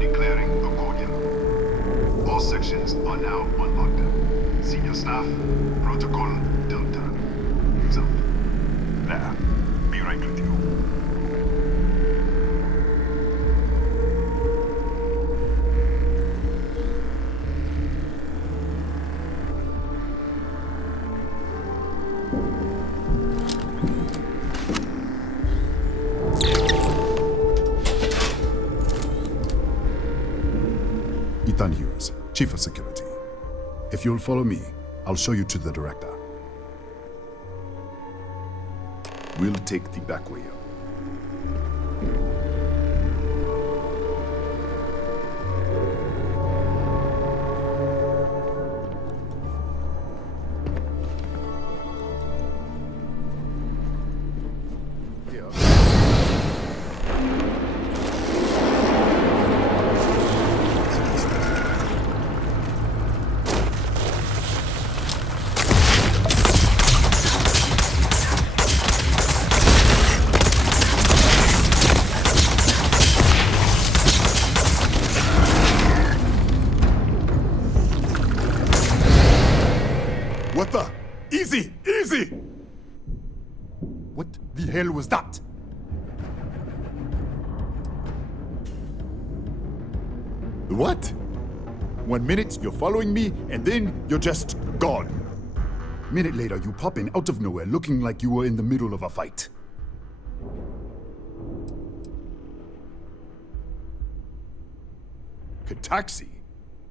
declaring accordion. All sections are now unlocked. Senior staff, protocol Delta. So, there. Be right with you. Ethan Hughes, Chief of Security. If you'll follow me, I'll show you to the director. We'll take the back way up. What the? Easy! Easy! What the hell was that? What? 1 minute you're following me, and then you're just gone. Minute later, you pop in out of nowhere looking like you were in the middle of a fight. Cataxi?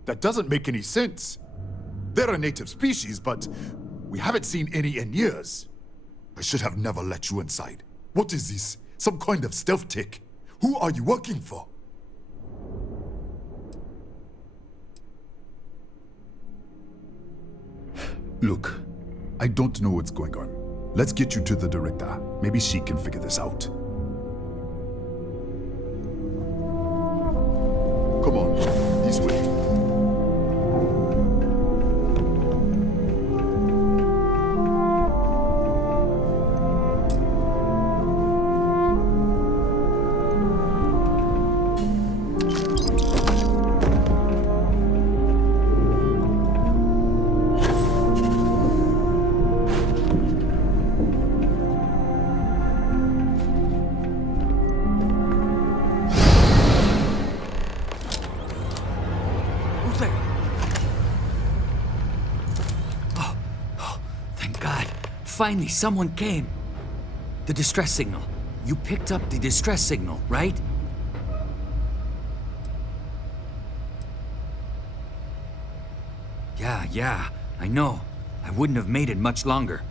That doesn't make any sense. They're a native species, but we haven't seen any in years. I should have never let you inside. What is this? Some kind of stealth tick? Who are you working for? Look, I don't know what's going on. Let's get you to the director. Maybe she can figure this out. Come on, this way. Finally, someone came. The distress signal. You picked up the distress signal, right? Yeah, I know. I wouldn't have made it much longer.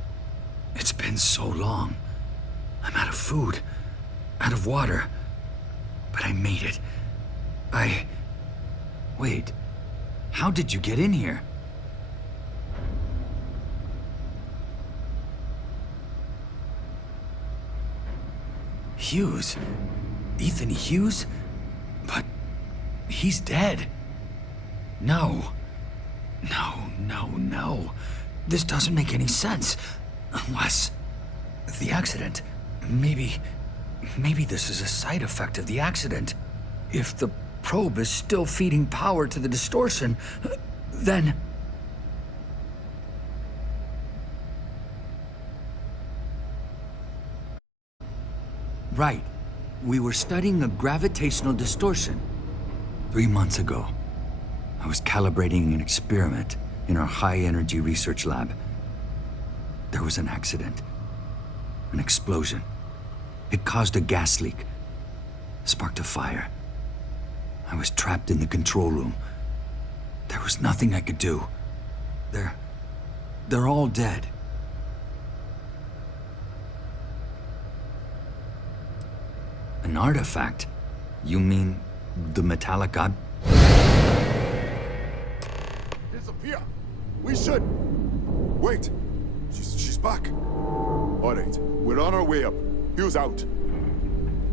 It's been so long. I'm out of food, out of water. But I made it. Wait. How did you get in here? Hughes? Ethan Hughes? But he's dead. No. This doesn't make any sense. Unless the accident. Maybe this is a side effect of the accident. If the probe is still feeding power to the distortion, then... Right. We were studying a gravitational distortion. 3 months ago, I was calibrating an experiment in our high-energy research lab. There was an accident. An explosion. It caused a gas leak. Sparked a fire. I was trapped in the control room. There was nothing I could do. They're all dead. An artifact? You mean the metallic god? Disappear! We should! Wait! She's back! Alright, we're on our way up. Hughes out.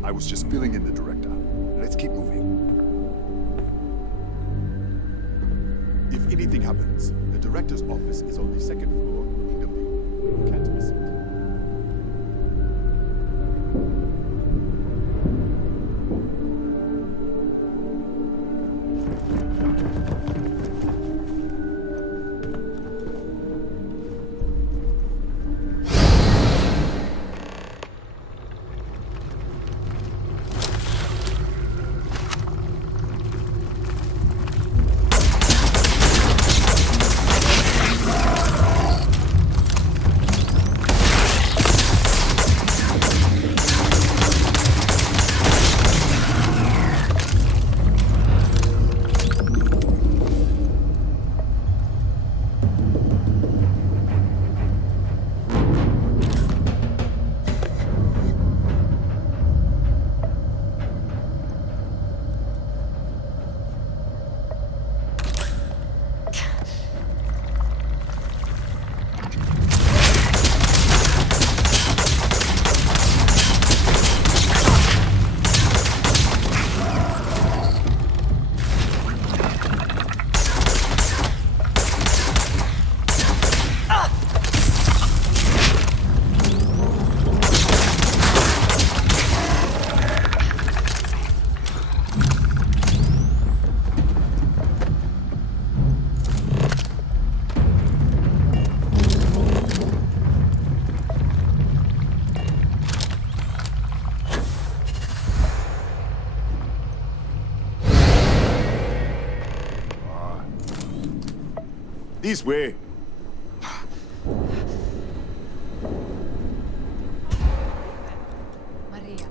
I was just filling in the director. Let's keep moving. If anything happens, the director's office is on the second floor, in the view. You can't miss it. This way. Maria.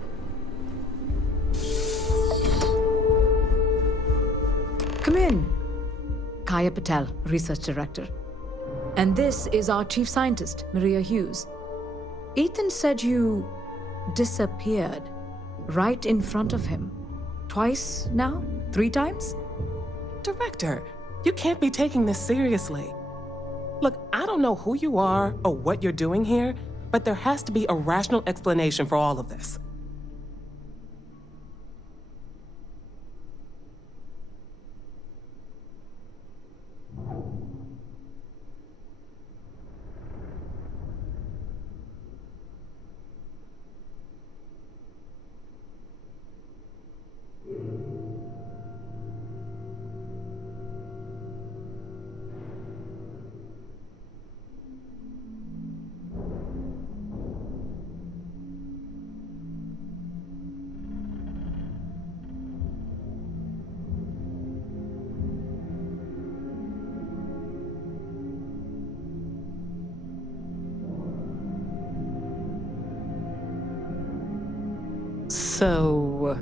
Come in. Kaya Patel, Research Director. And this is our Chief Scientist, Maria Hughes. Ethan said you disappeared right in front of him. Twice now? 3 times? Director, you can't be taking this seriously. Look, I don't know who you are or what you're doing here, but there has to be a rational explanation for all of this. So...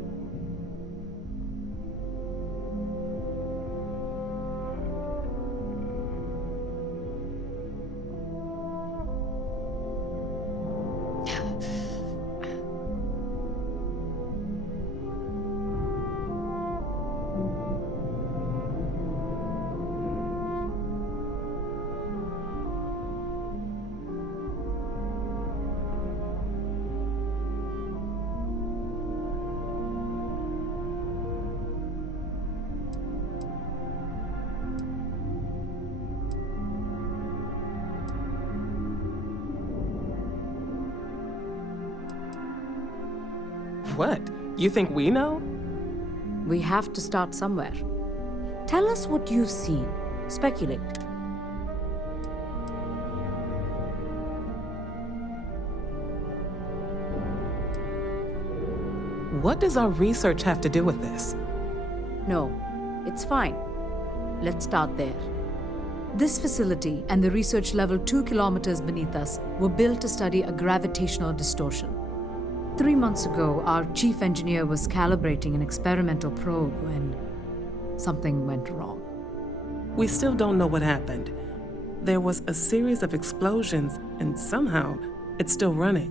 What? You think we know? We have to start somewhere. Tell us what you've seen. Speculate. What does our research have to do with this? No, it's fine. Let's start there. This facility and the research level 2 kilometers beneath us were built to study a gravitational distortion. 3 months ago, our chief engineer was calibrating an experimental probe when something went wrong. We still don't know what happened. There was a series of explosions, and somehow it's still running.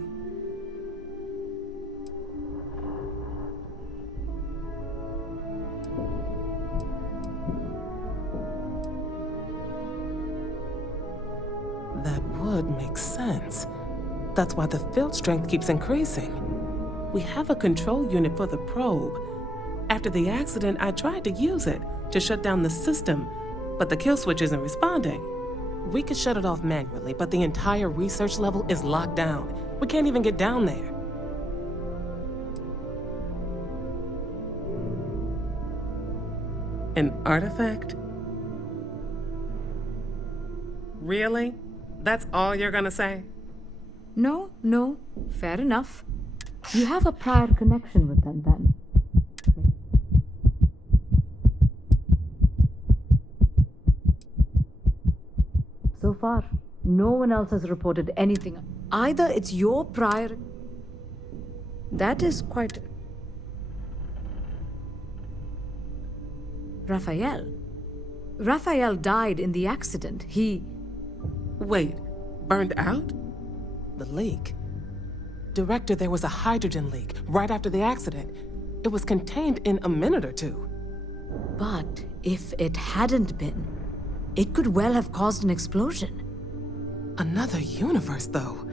That would make sense. That's why the field strength keeps increasing. We have a control unit for the probe. After the accident, I tried to use it to shut down the system, but the kill switch isn't responding. We could shut it off manually, but the entire research level is locked down. We can't even get down there. An artifact? Really? That's all you're gonna say? No, fair enough. You have a prior connection with them then. So far, no one else has reported anything. Either it's your prior... That is quite... Raphael. Raphael died in the accident. He... Wait, burned out? The leak. Director, there was a hydrogen leak right after the accident. It was contained in a minute or two. But if it hadn't been, it could well have caused an explosion. Another universe, though.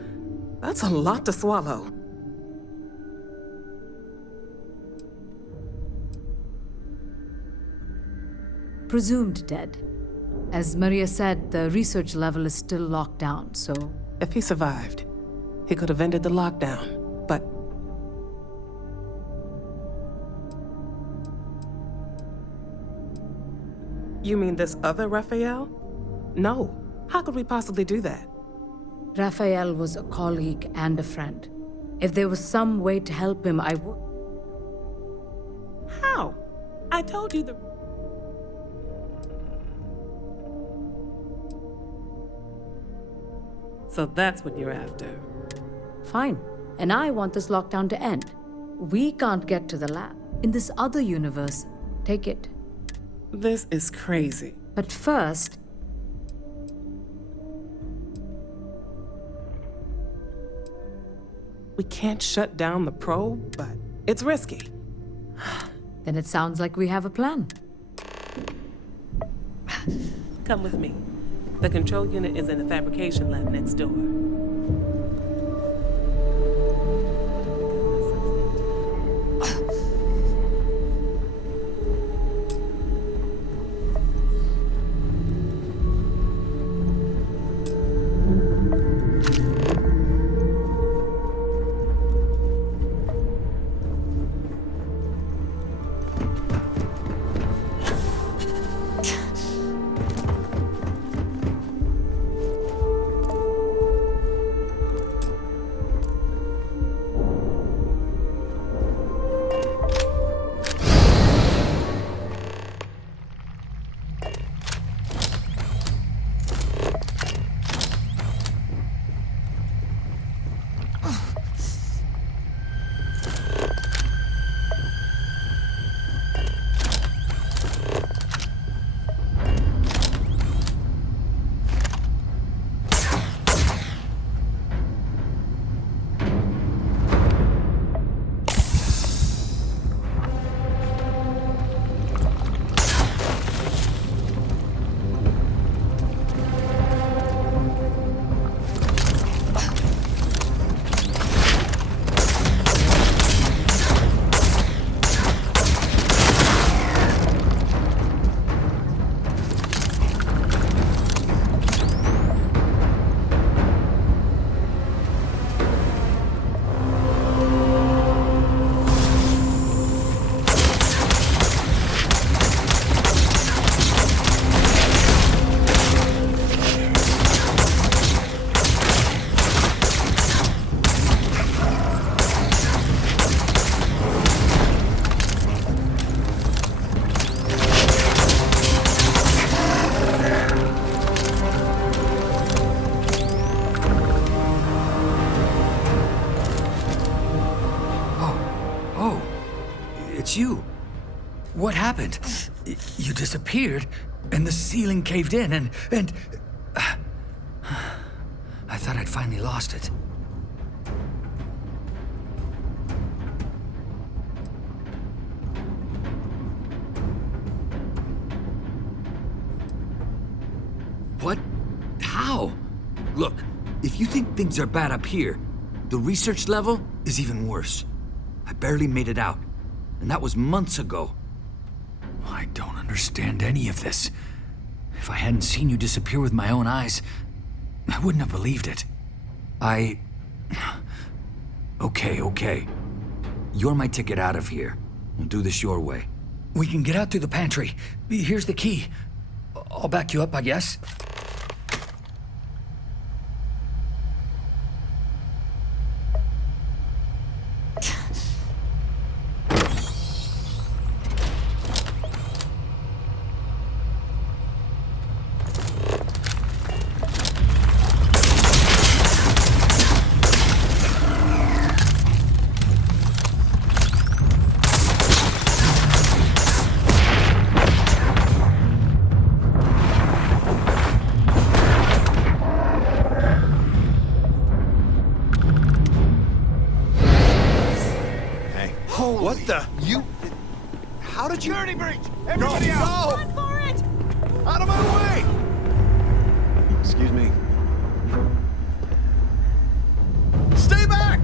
That's a lot to swallow. Presumed dead. As Maria said, the research level is still locked down, so... If he survived, he could have ended the lockdown, but... You mean this other Raphael? No. How could we possibly do that? Raphael was a colleague and a friend. If there was some way to help him, I would. How? I told you the... So that's what you're after. Fine. And I want this lockdown to end. We can't get to the lab. In this other universe, take it. This is crazy. But first, We can't shut down the probe, but it's risky. then it sounds like we have a plan. Come with me. The control unit is in the fabrication lab next door. It's you. What happened? You disappeared, and the ceiling caved in, and I thought I'd finally lost it. What? How? Look, if you think things are bad up here, the research level is even worse. I barely made it out, and that was months ago. I don't understand any of this. If I hadn't seen you disappear with my own eyes, I wouldn't have believed it. Okay. You're my ticket out of here. We'll do this your way. We can get out through the pantry. Here's the key. I'll back you up, I guess. What the? You? How did you? Security breach! Everybody out! Run for it! Out of my way! Excuse me. Stay back!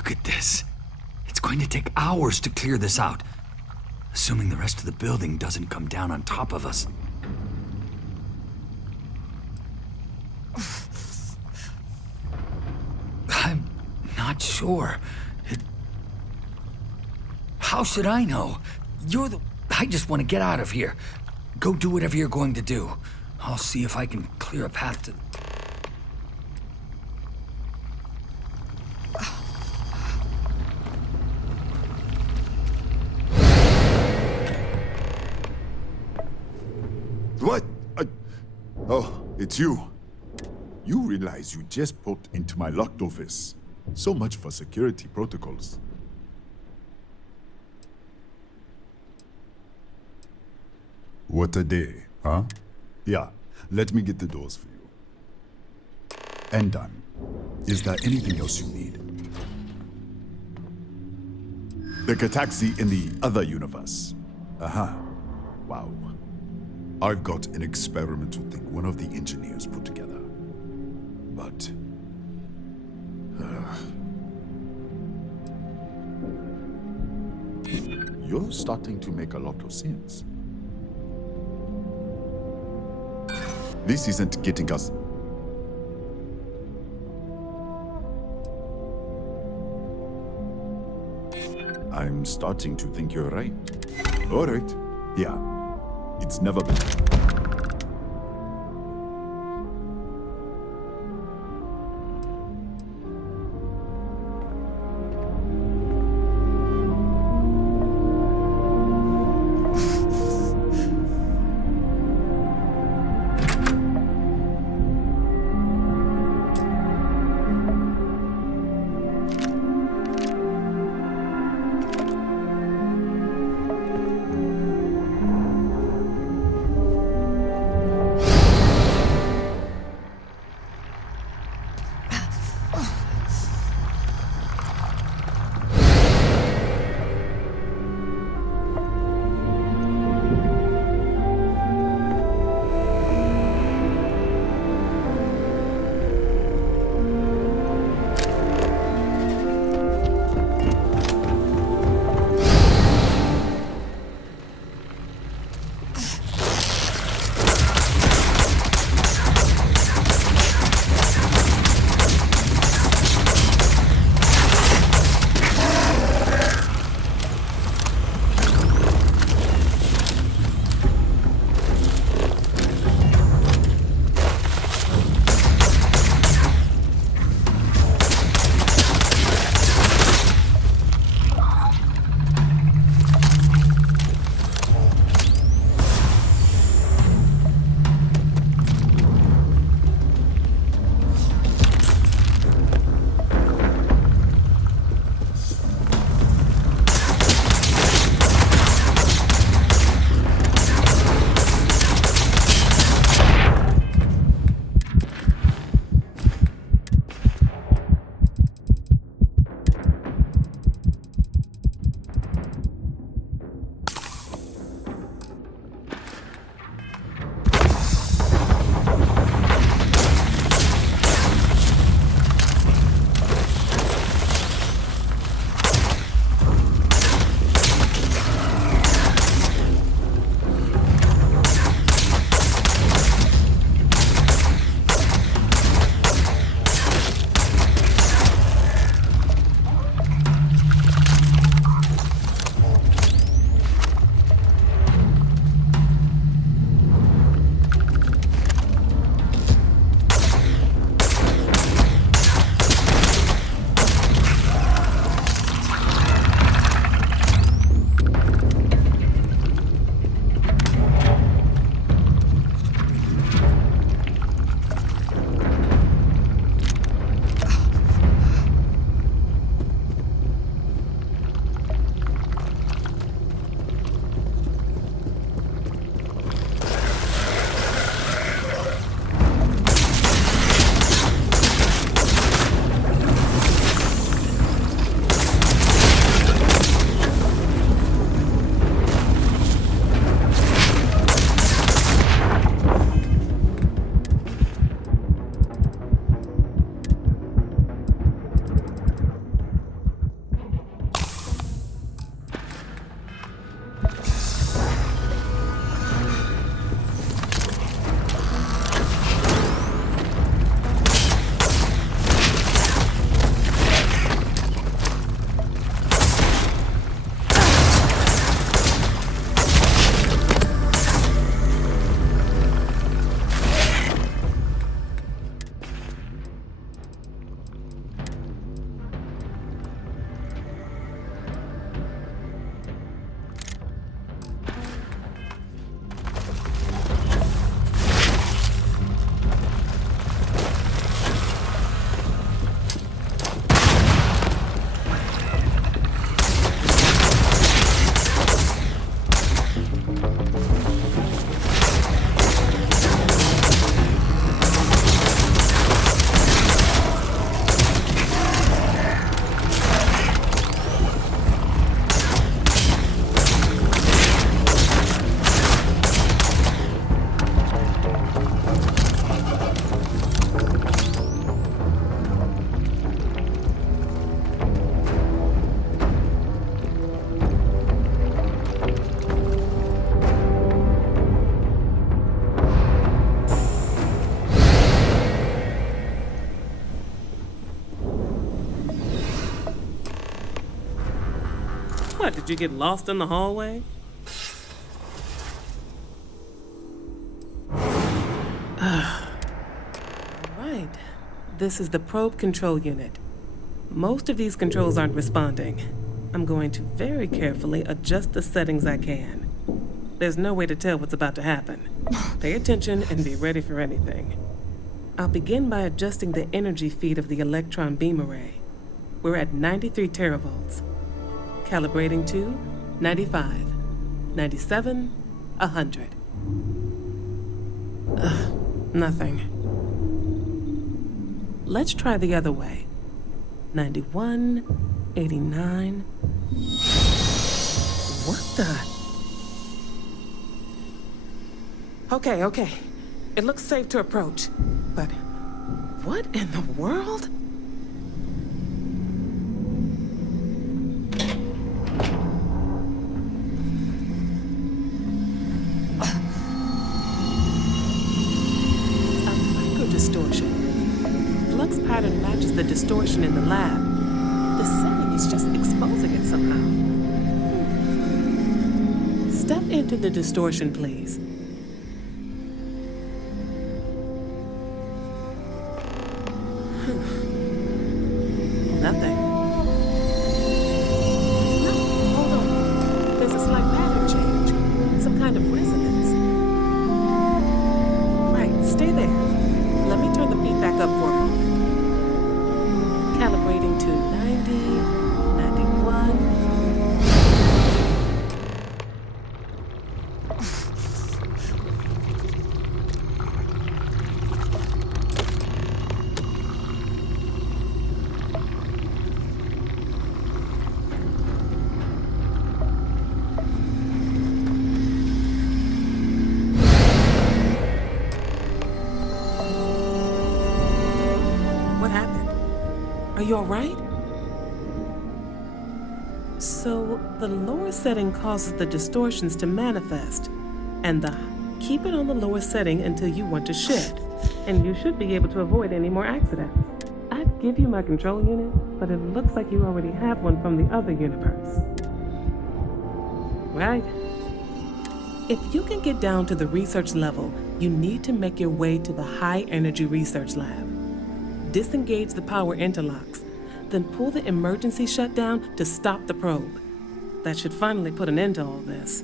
Look at this. It's going to take hours to clear this out. Assuming the rest of the building doesn't come down on top of us. I'm not sure. How should I know? I just want to get out of here. Go do whatever you're going to do. I'll see if I can clear a path to... What? Oh, it's you. You realize you just poked into my locked office. So much for security protocols. What a day, huh? Yeah, let me get the doors for you. And done. Is there anything else you need? The Gataxi in the other universe. Uh-huh. Wow. I've got an experimental thing one of the engineers put together. But... you're starting to make a lot of sense. This isn't getting us... I'm starting to think you're right. All right. Yeah. It's never been. What, did you get lost in the hallway? Right. This is the probe control unit. Most of these controls aren't responding. I'm going to very carefully adjust the settings I can. There's no way to tell what's about to happen. Pay attention and be ready for anything. I'll begin by adjusting the energy feed of the electron beam array. We're at 93 teravolts. Calibrating to 95, 97, 100. Nothing. Let's try the other way. 91, 89. What the? Okay. It looks safe to approach. But what in the world? It's a micro-distortion. Flux pattern matches the distortion in the lab. The setting is just exposing it somehow. Step into the distortion, please. Nothing. No, hold on. There's a slight pattern change. Some kind of resonance. Right, stay there. Let me turn the feedback up for a moment. Calibrating to 90, 91. What happened? Are you all right? So, the lower setting causes the distortions to manifest, and keep it on the lower setting until you want to shift, and you should be able to avoid any more accidents. I'd give you my control unit, but it looks like you already have one from the other universe. Right? If you can get down to the research level, you need to make your way to the high energy research lab. Disengage the power interlocks, then pull the emergency shutdown to stop the probe. That should finally put an end to all this.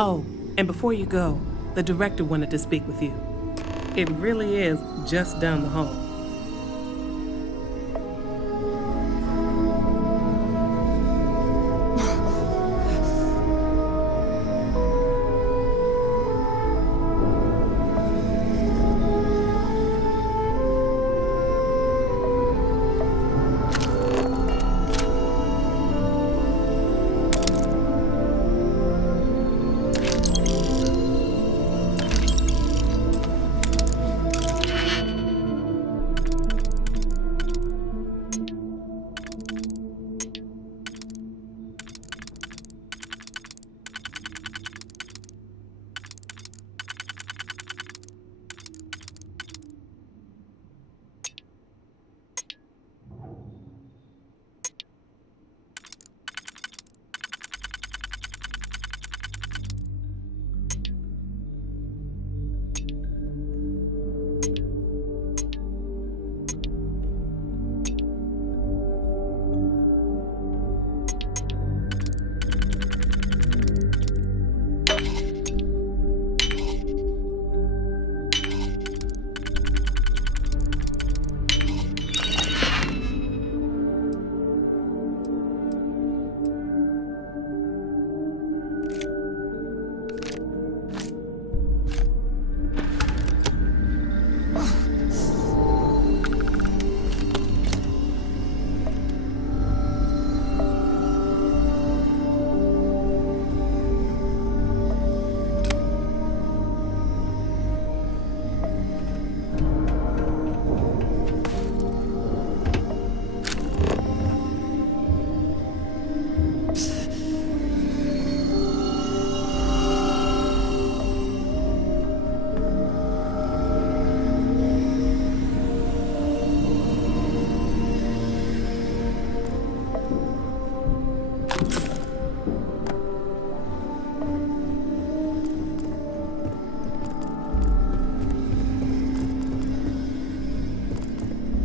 Oh, and before you go, the director wanted to speak with you. It really is just down the hall.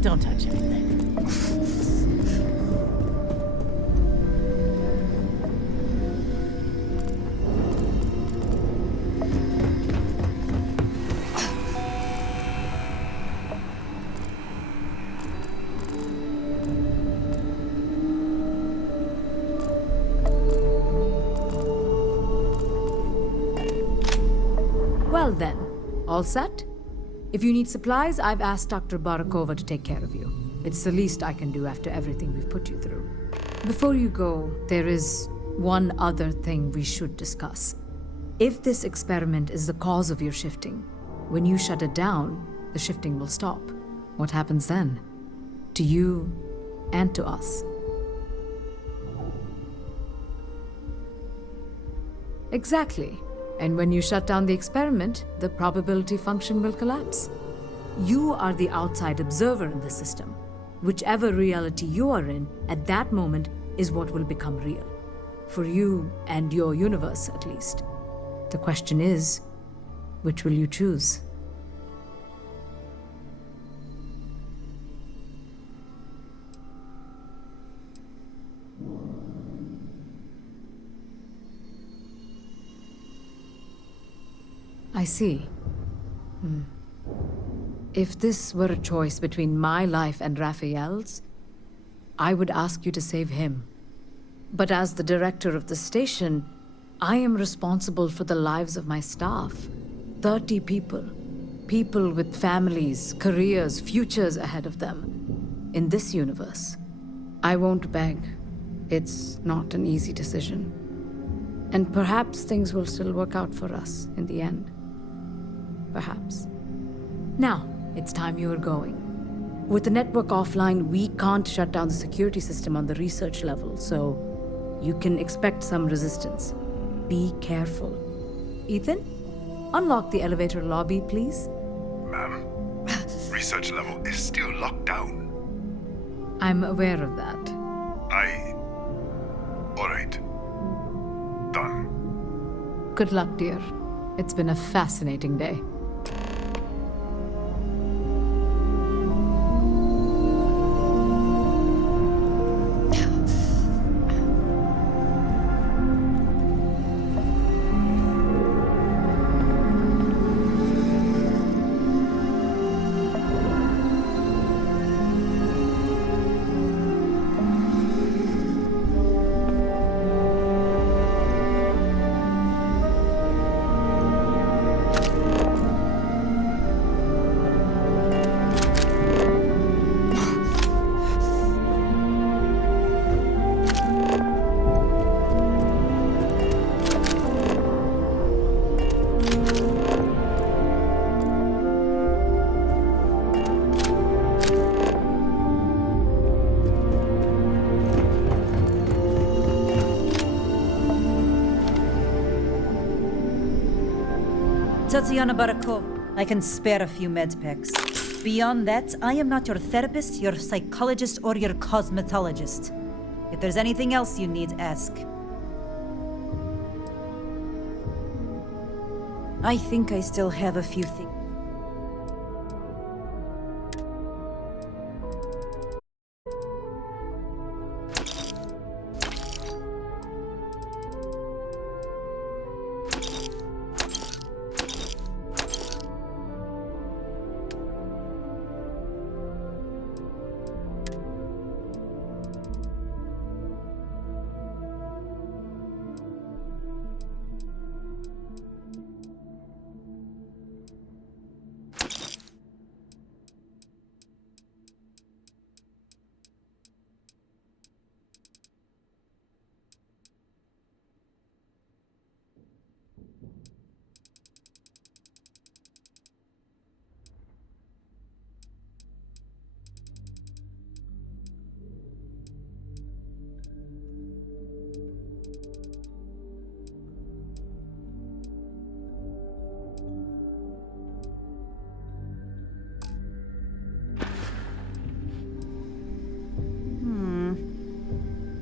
Don't touch anything. Well then, all set? If you need supplies, I've asked Dr. Barakova to take care of you. It's the least I can do after everything we've put you through. Before you go, there is one other thing we should discuss. If this experiment is the cause of your shifting, when you shut it down, the shifting will stop. What happens then? To you and to us. Exactly. And when you shut down the experiment, the probability function will collapse. You are the outside observer in the system. Whichever reality you are in at that moment is what will become real. For you and your universe, at least. The question is, which will you choose? I see. If this were a choice between my life and Raphael's, I would ask you to save him. But as the director of the station, I am responsible for the lives of my staff. 30 people. People with families, careers, futures ahead of them. In this universe. I won't beg. It's not an easy decision. And perhaps things will still work out for us in the end. Perhaps. Now, it's time you were going. With the network offline, we can't shut down the security system on the research level, so you can expect some resistance. Be careful. Ethan, unlock the elevator lobby, please. Ma'am, research level is still locked down. I'm aware of that. All right. Done. Good luck, dear. It's been a fascinating day. Tatiana Barakov, I can spare a few med packs. Beyond that, I am not your therapist, your psychologist, or your cosmetologist. If there's anything else you need, ask. I think I still have a few things.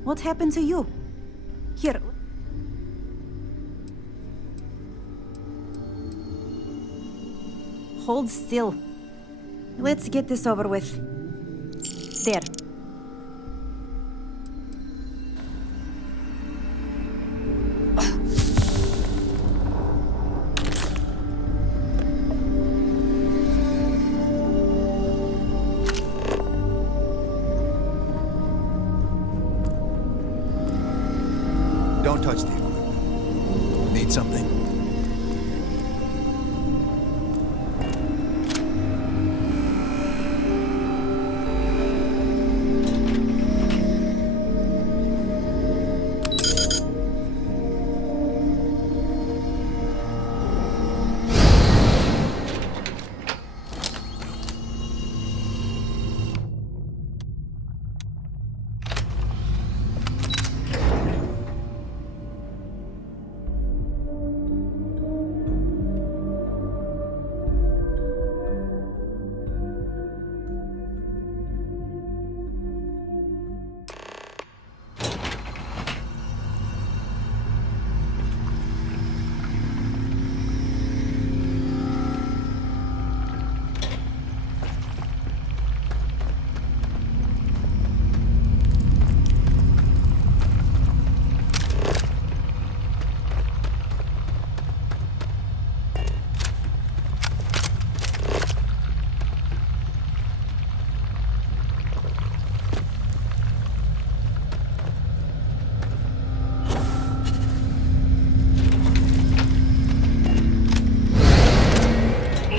What happened to you? Here. Hold still. Let's get this over with. There. Don't touch the equipment. Need something?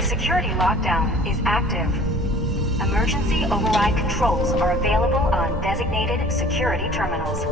Security lockdown is active. Emergency override controls are available on designated security terminals.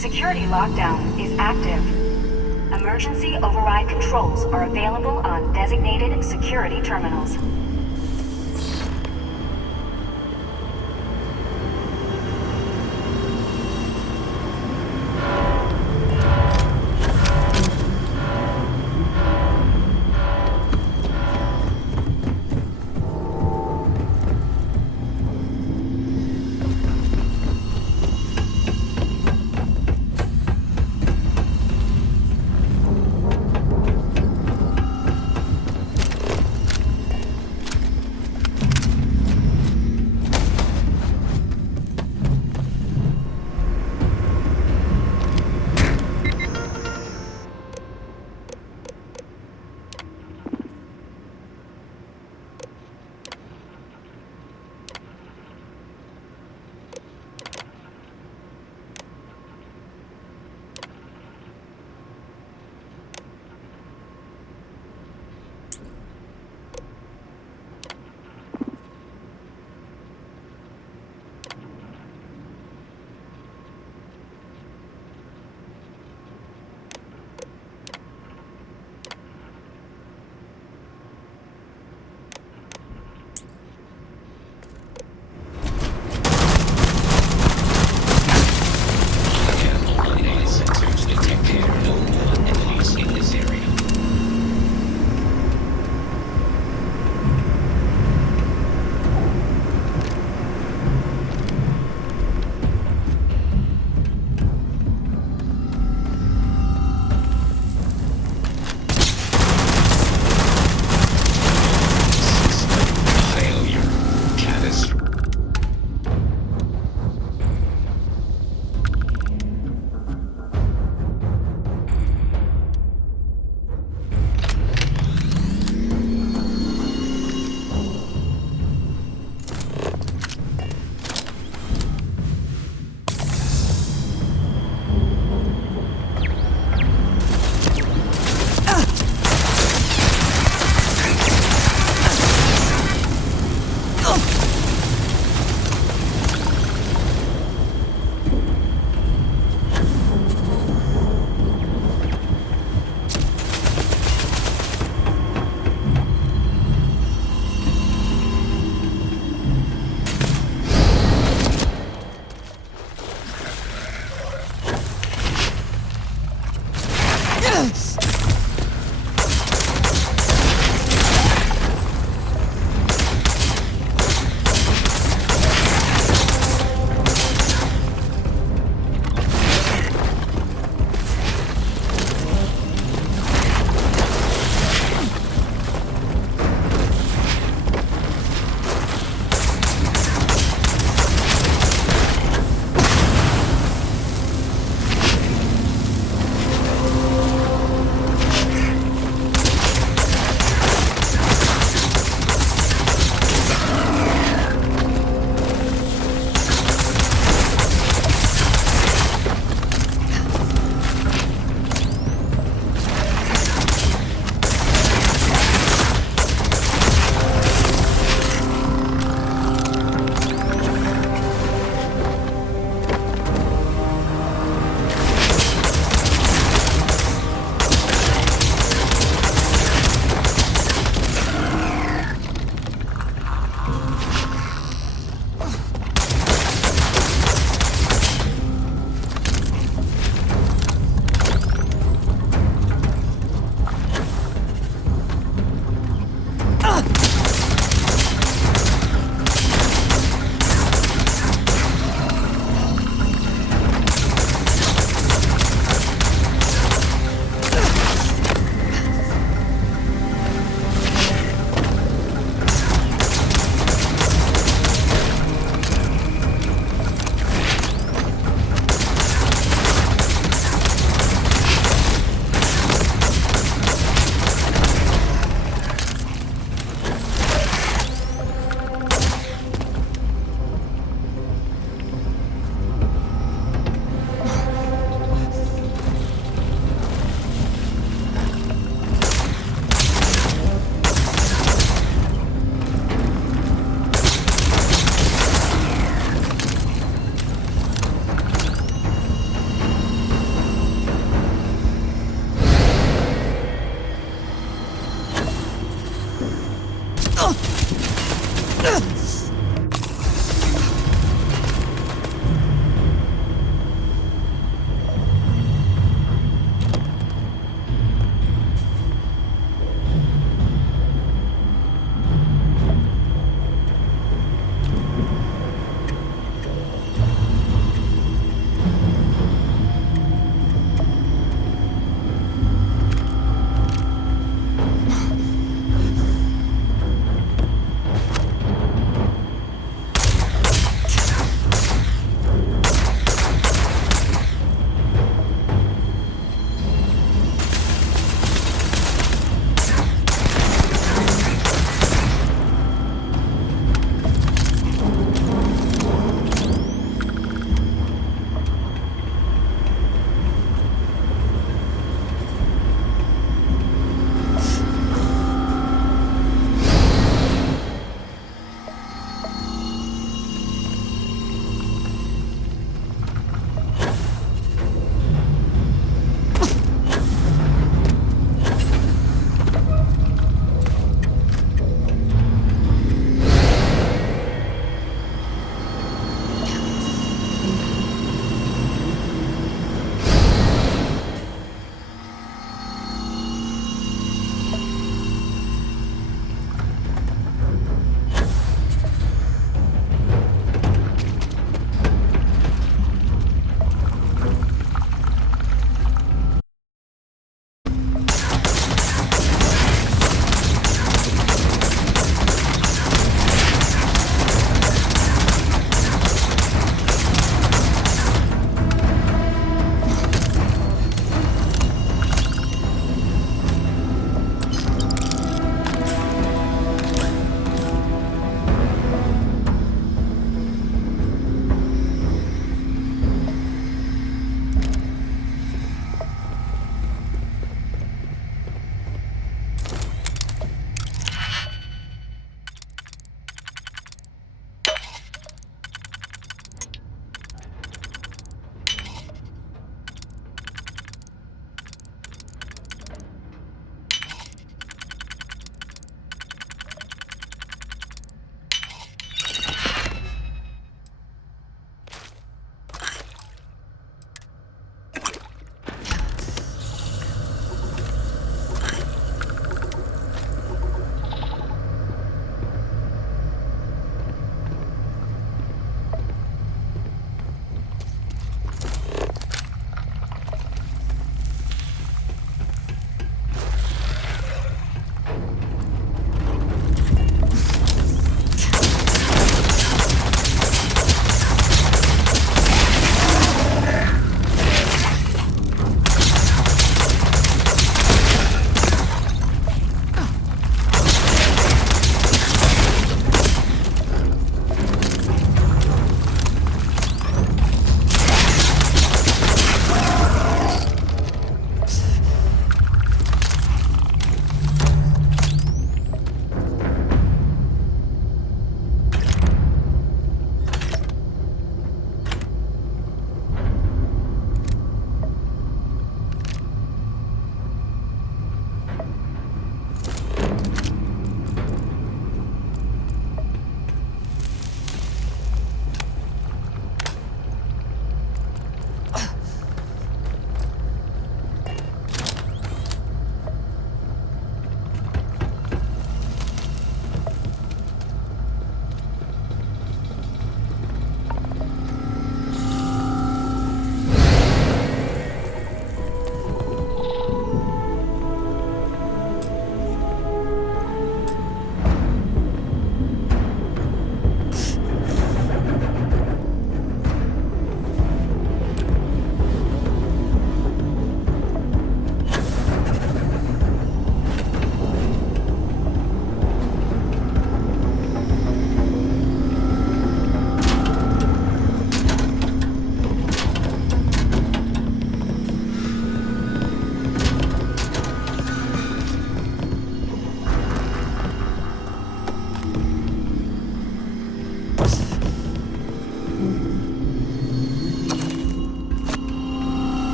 security lockdown is active. Emergency override controls are available on designated security terminals.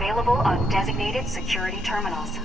available on designated security terminals.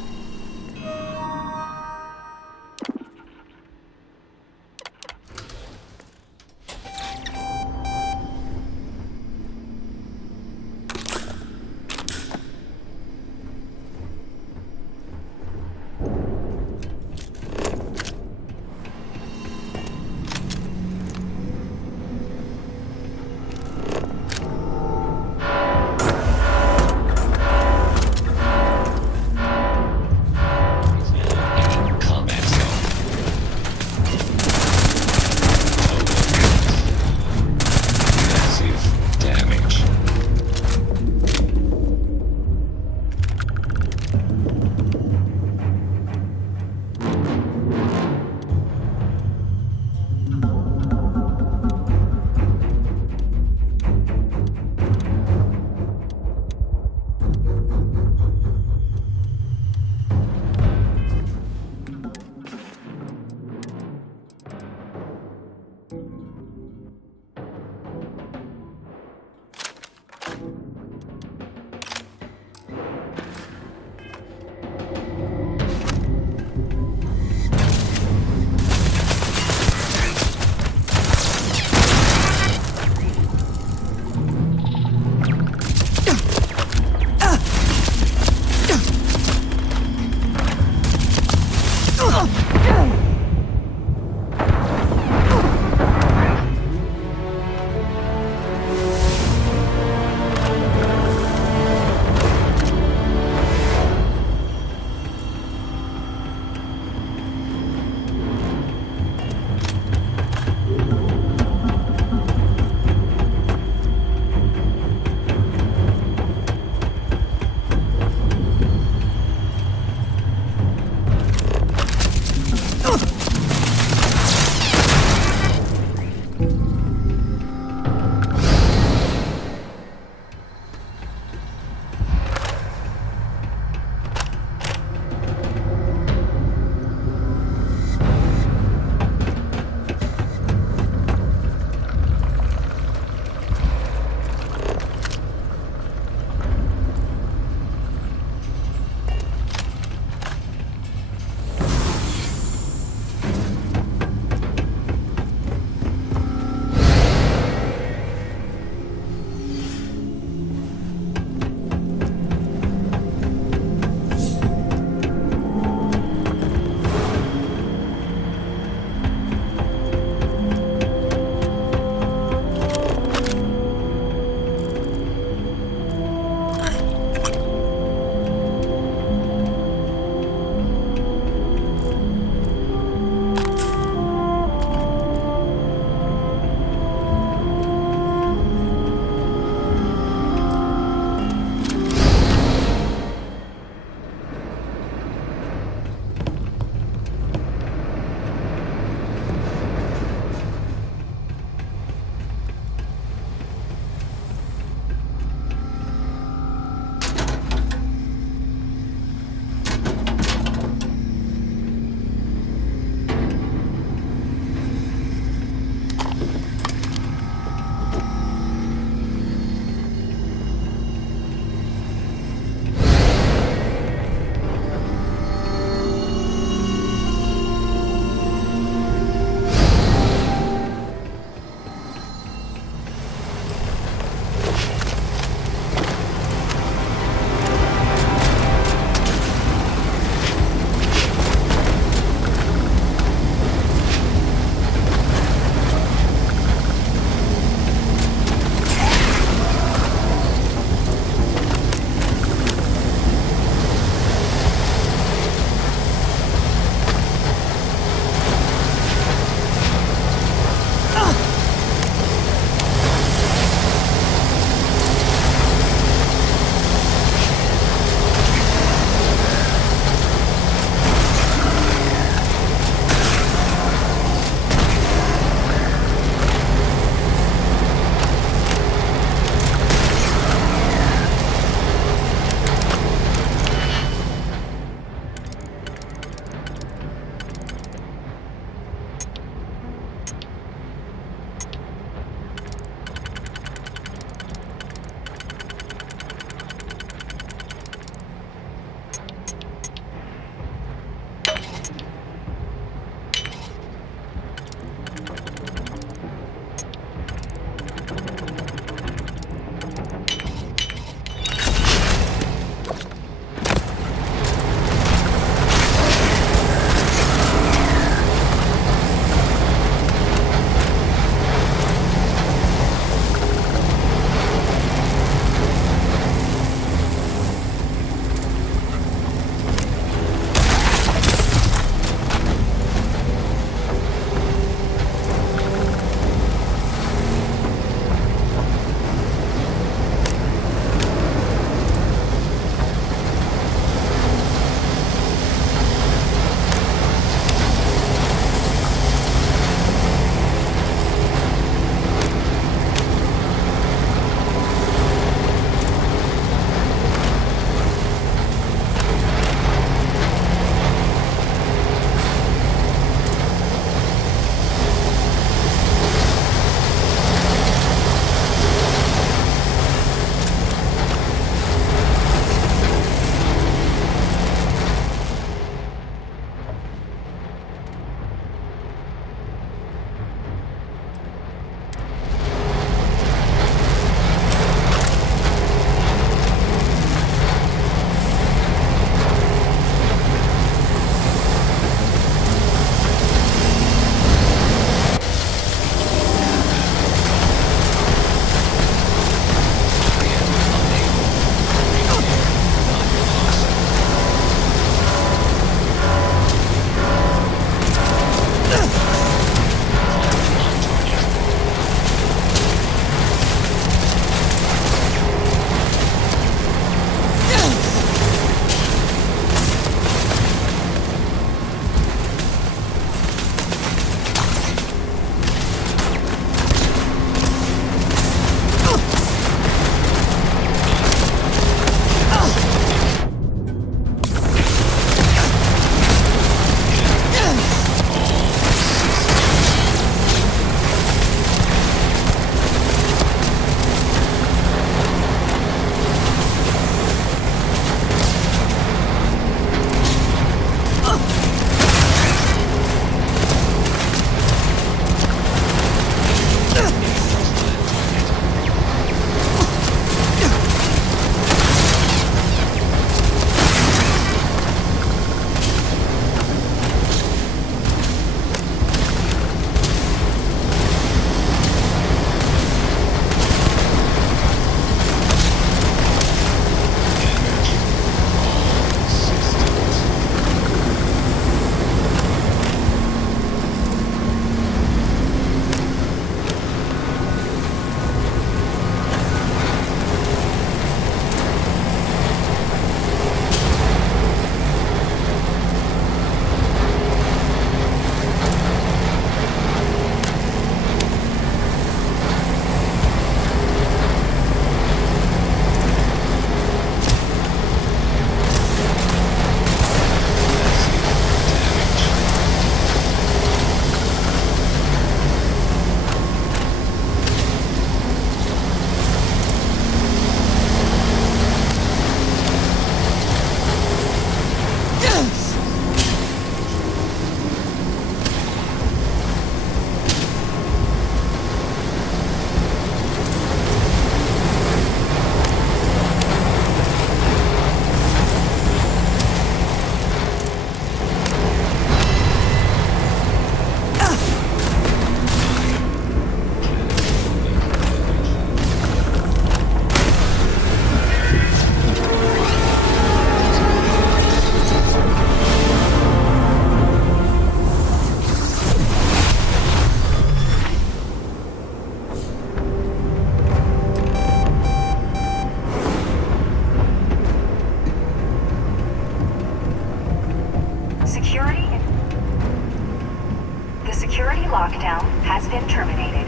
countdown has been terminated.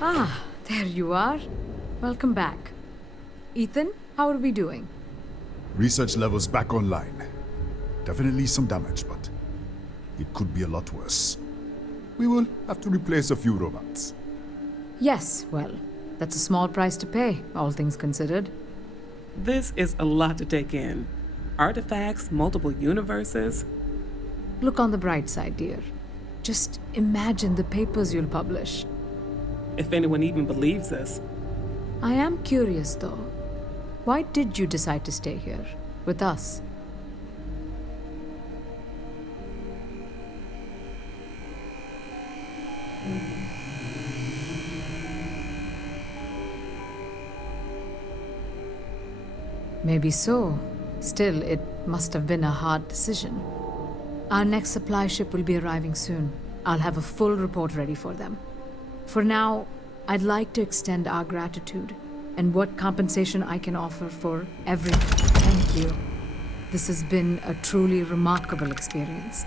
Ah, there you are. Welcome back. Ethan, how are we doing? Research levels back online. Definitely some damage, but it could be a lot worse. We will have to replace a few robots. Yes, well, that's a small price to pay, all things considered. This is a lot to take in. Artifacts, multiple universes. Look on the bright side, dear. Just imagine the papers you'll publish. If anyone even believes this. I am curious, though. Why did you decide to stay here, with us? Maybe so. Still, it must have been a hard decision. Our next supply ship will be arriving soon. I'll have a full report ready for them. For now, I'd like to extend our gratitude and what compensation I can offer for everything. Thank you. This has been a truly remarkable experience.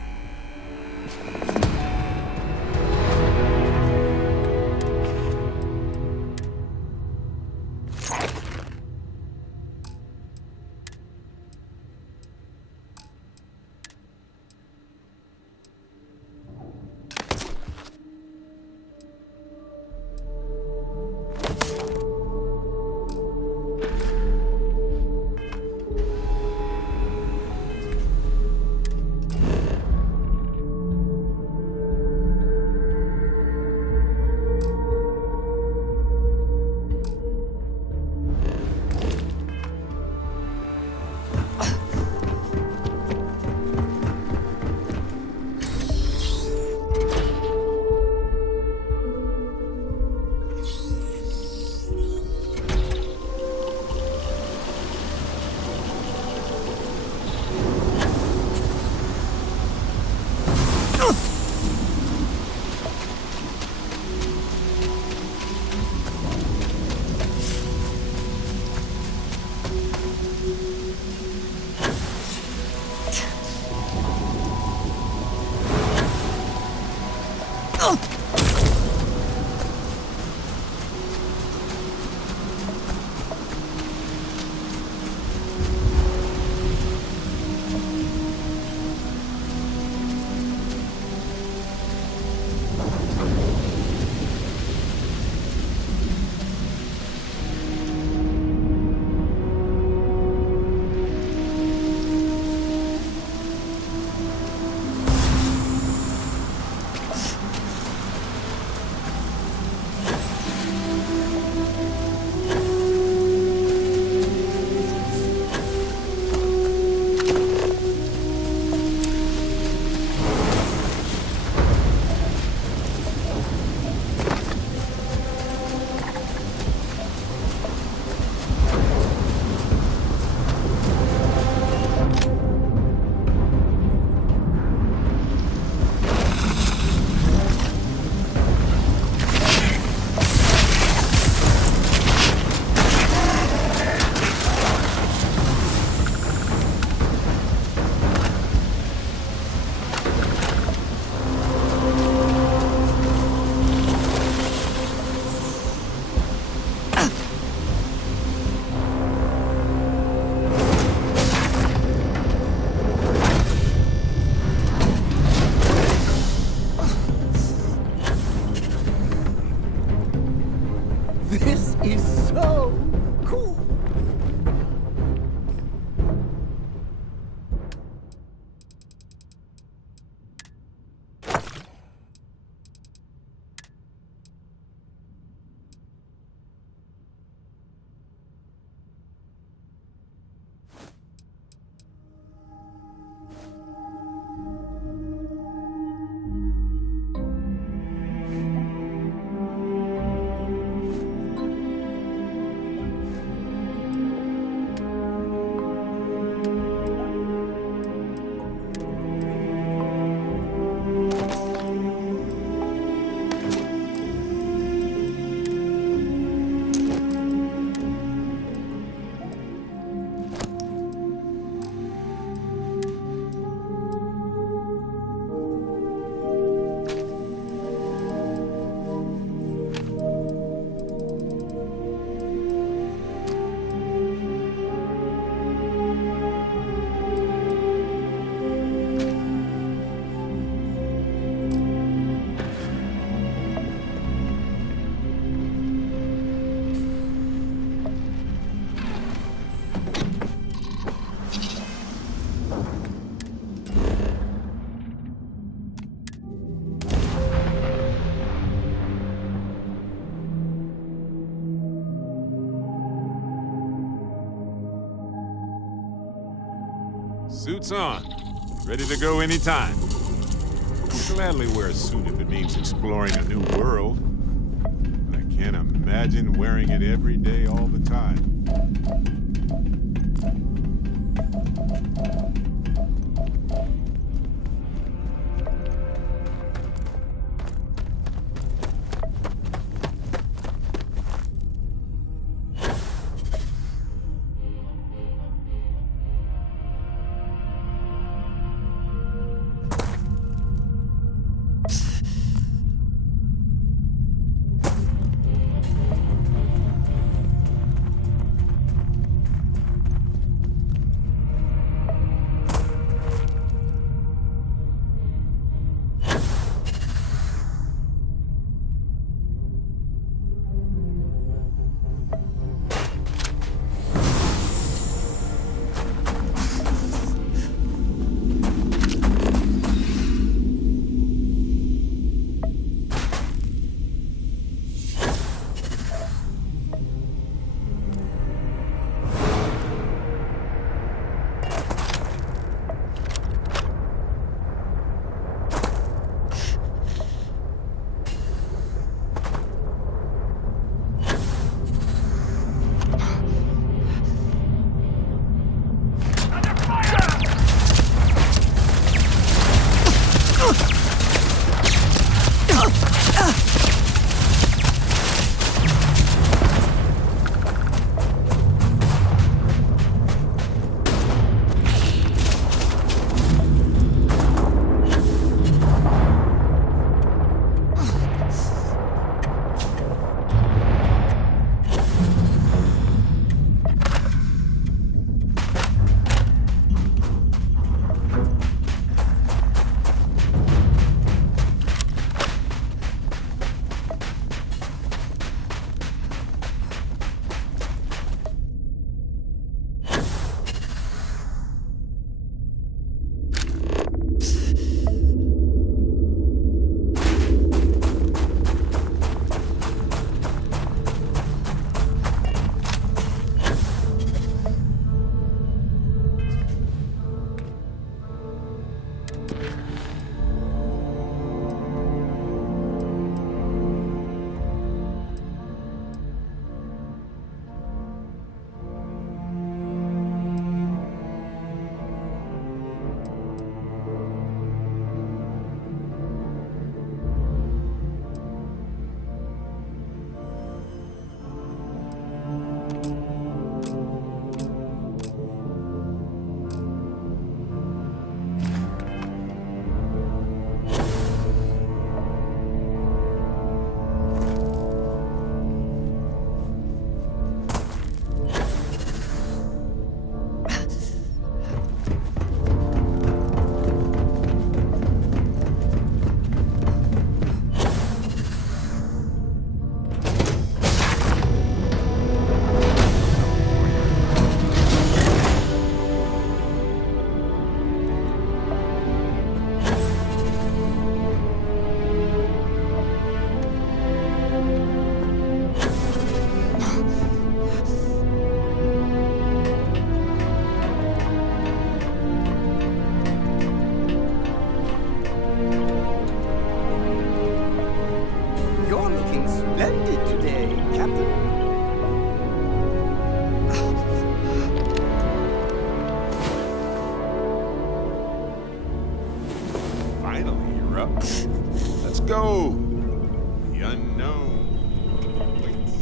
Suits on. Ready to go anytime. I'll gladly wear a suit if it means exploring a new world. But I can't imagine wearing it every day all the time. Let's go. The unknown waits.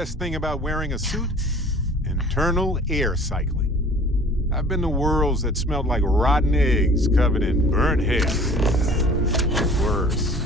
Best thing about wearing a suit? Internal air cycling. I've been to worlds that smelled like rotten eggs covered in burnt hair. Worse.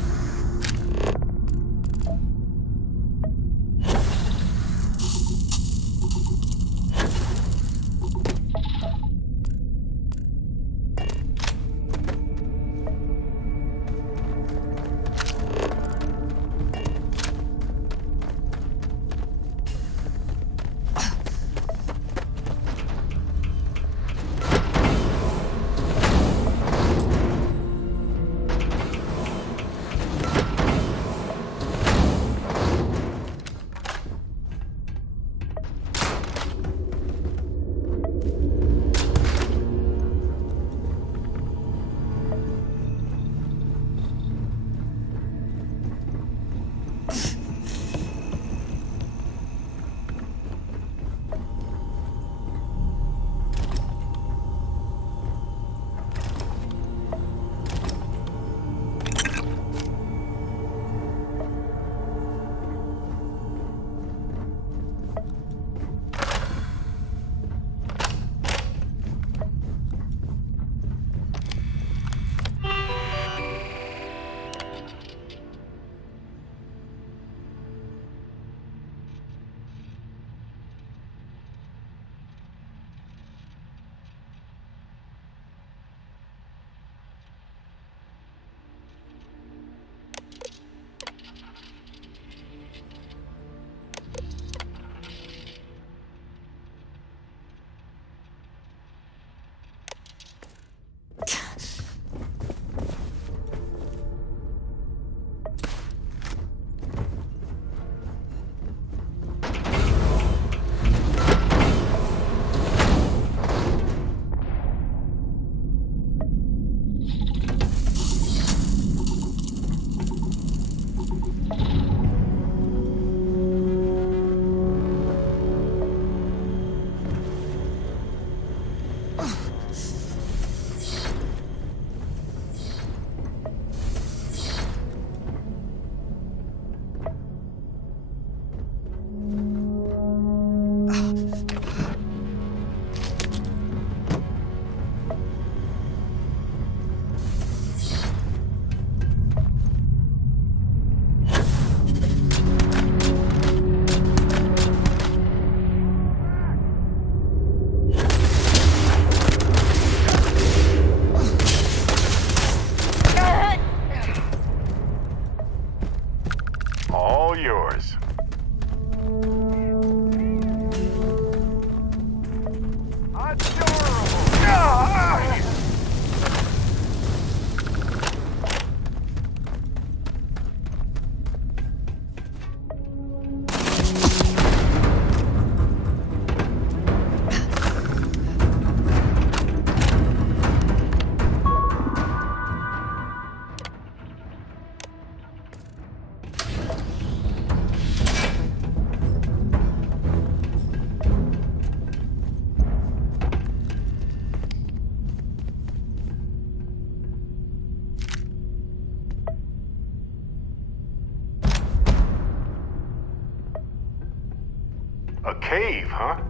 A cave, huh?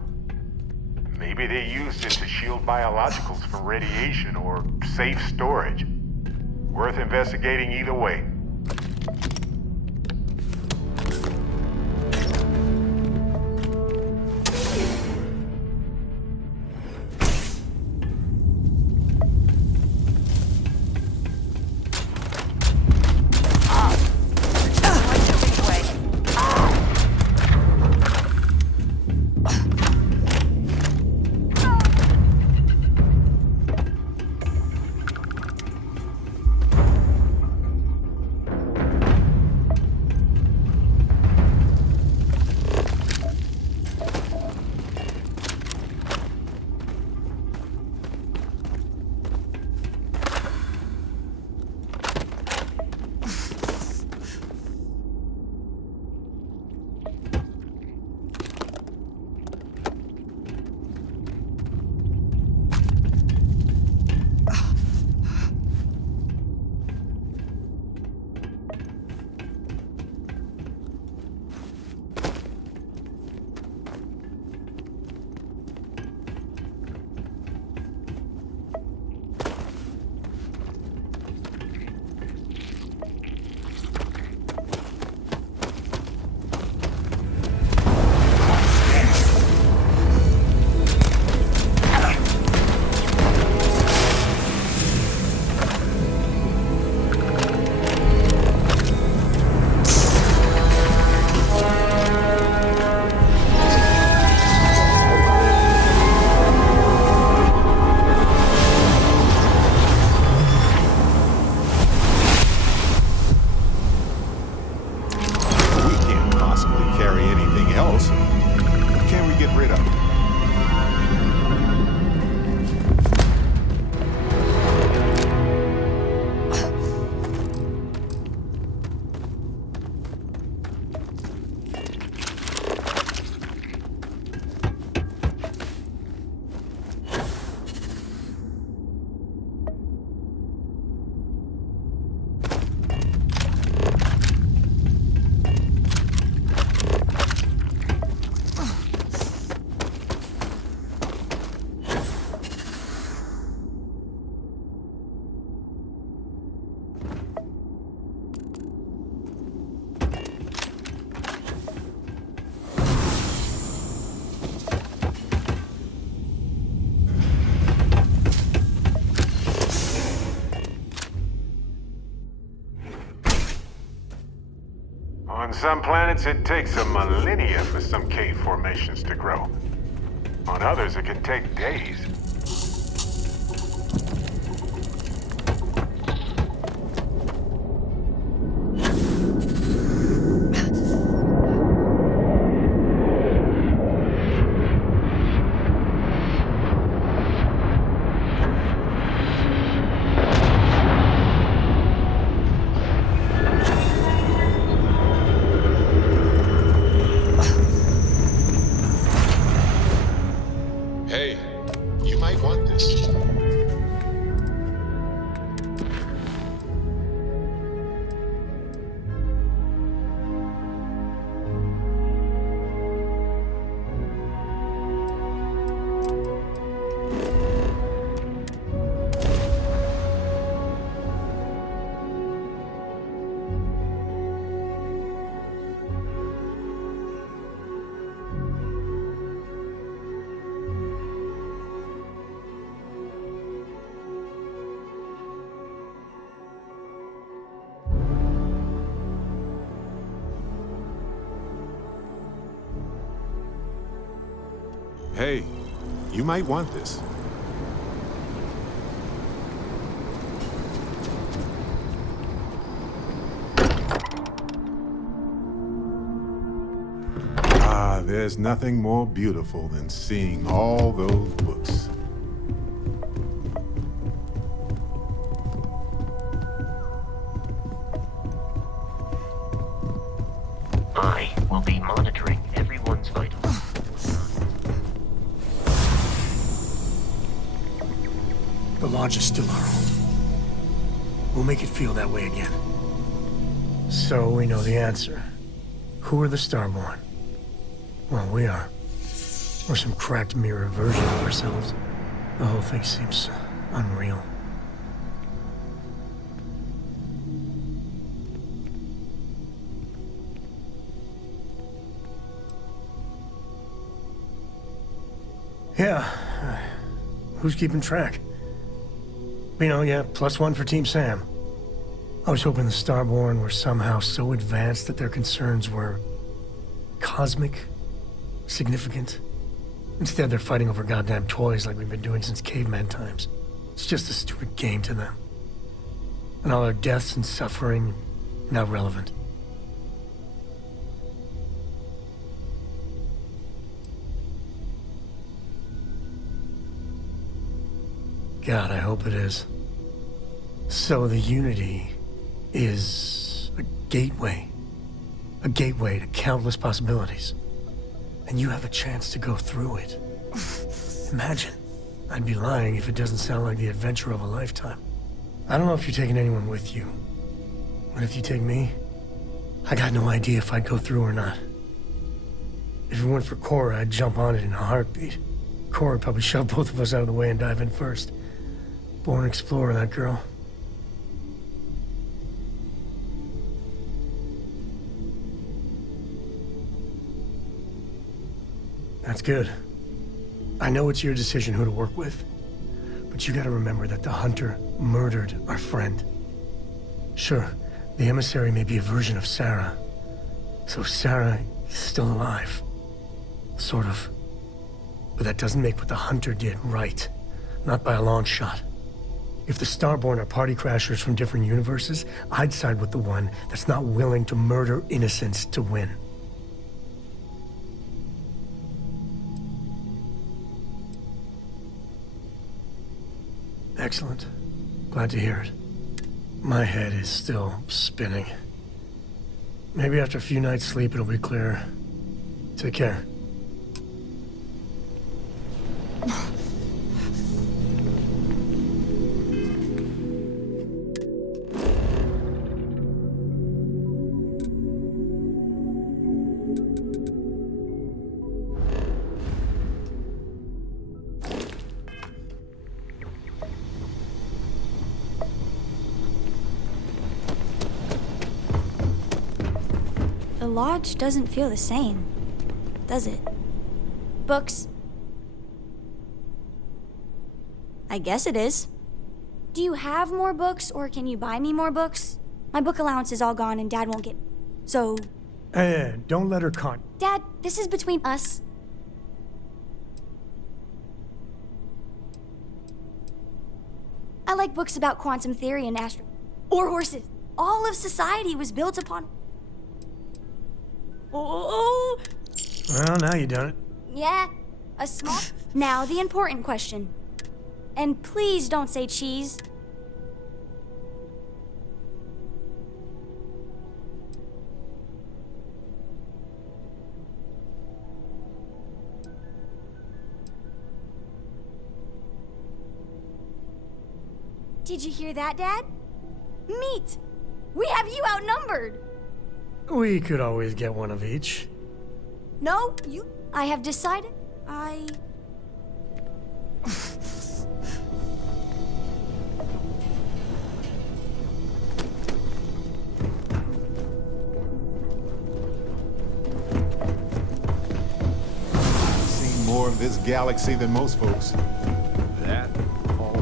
Maybe they used it to shield biologicals from radiation or safe storage. Worth investigating either way. On some planets, it takes a millennia for some cave formations to grow. On others, it can take days. Hey, you might want this. Hey, you might want this. Ah, there's nothing more beautiful than seeing all those books. I will be monitoring everyone's vitals. The Lodge is still our home. We'll make it feel that way again. So we know the answer. Who are the Starborn? Well, we are. We're some cracked mirror version of ourselves. The whole thing seems unreal. Yeah. Who's keeping track? You know, yeah, +1 for Team Sam. I was hoping the Starborn were somehow so advanced that their concerns were cosmic, significant. Instead, they're fighting over goddamn toys like we've been doing since caveman times. It's just a stupid game to them. And all our deaths and suffering, not relevant. God, I hope it is. So the Unity is a gateway. A gateway to countless possibilities. And you have a chance to go through it. Imagine. I'd be lying if it doesn't sound like the adventure of a lifetime. I don't know if you're taking anyone with you. But if you take me, I got no idea if I'd go through or not. If it weren't for Cora, I'd jump on it in a heartbeat. Cora would probably shove both of us out of the way and dive in first. Born explorer, that girl. That's good. I know it's your decision who to work with, but you gotta remember that the Hunter murdered our friend. Sure, the emissary may be a version of Sarah, so Sarah is still alive. Sort of. But that doesn't make what the Hunter did right. Not by a long shot. If the Starborn are party crashers from different universes, I'd side with the one that's not willing to murder innocents to win. Excellent. Glad to hear it. My head is still spinning. Maybe after a few nights' sleep it'll be clearer. Take care. The Lodge doesn't feel the same, does it? Books? I guess it is. Do you have more books, or can you buy me more books? My book allowance is all gone and Dad won't get... So, Hey, don't let her Dad, this is between us. I like books about quantum theory and or horses. All of society was built upon... Oh! Well, now you done it. Yeah, a small... Now the important question. And please don't say cheese. Did you hear that, Dad? Meat! We have you outnumbered! We could always get one of each. No, you... I have decided I've seen more of this galaxy than most folks. That all.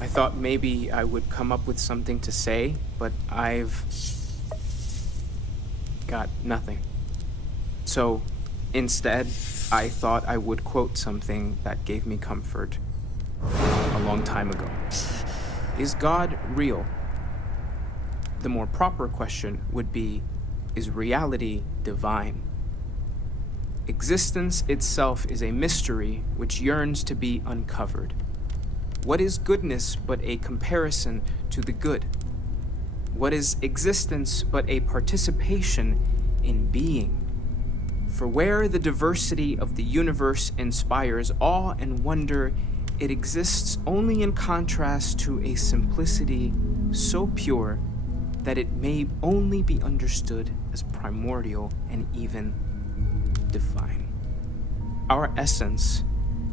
I thought maybe I would come up with something to say, but I've got nothing. So instead, I thought I would quote something that gave me comfort a long time ago. Is God real? The more proper question would be, is reality divine? Existence itself is a mystery which yearns to be uncovered. What is goodness but a comparison to the good? What is existence but a participation in being? For where the diversity of the universe inspires awe and wonder, it exists only in contrast to a simplicity so pure that it may only be understood as primordial and even divine. Our essence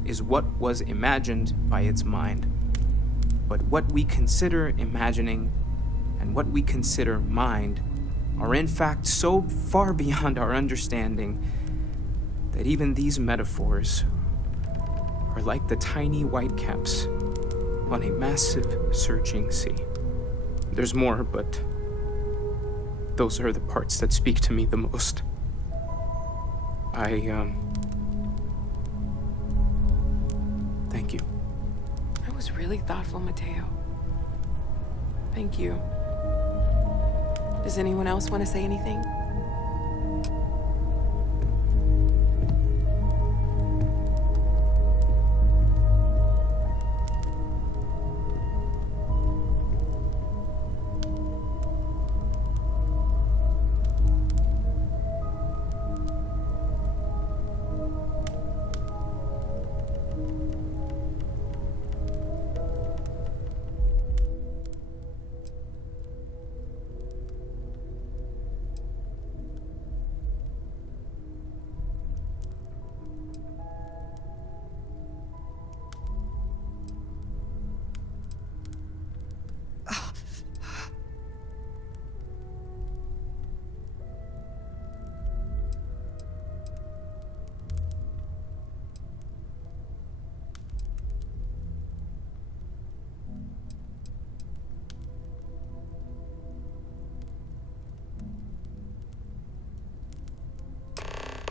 is what was imagined by its mind. But what we consider imagining and what we consider mind are in fact so far beyond our understanding that even these metaphors are like the tiny whitecaps on a massive surging sea. There's more, but those are the parts that speak to me the most. Thank you. That was really thoughtful, Mateo. Thank you. Does anyone else want to say anything?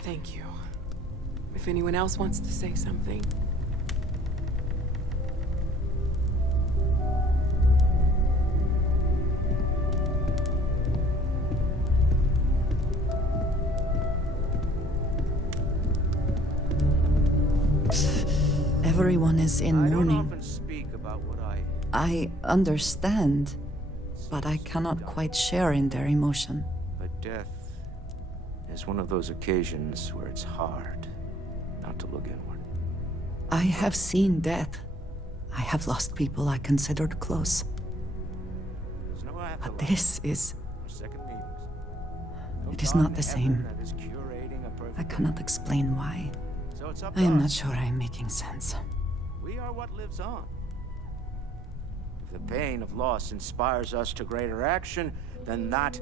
Thank you. If anyone else wants to say something. everyone is in I don't mourning. often speak about what I understand, but I cannot quite share in their emotion. But death is one of those occasions where it's hard not to look inward. I have seen death. I have lost people I considered close. There's no But afterlife this is... or second meetings. It is not the same. That is curating a perfect I cannot explain why. So it's up I to am not us. sure I am making sense. We are what lives on. If the pain of loss inspires us to greater action, then that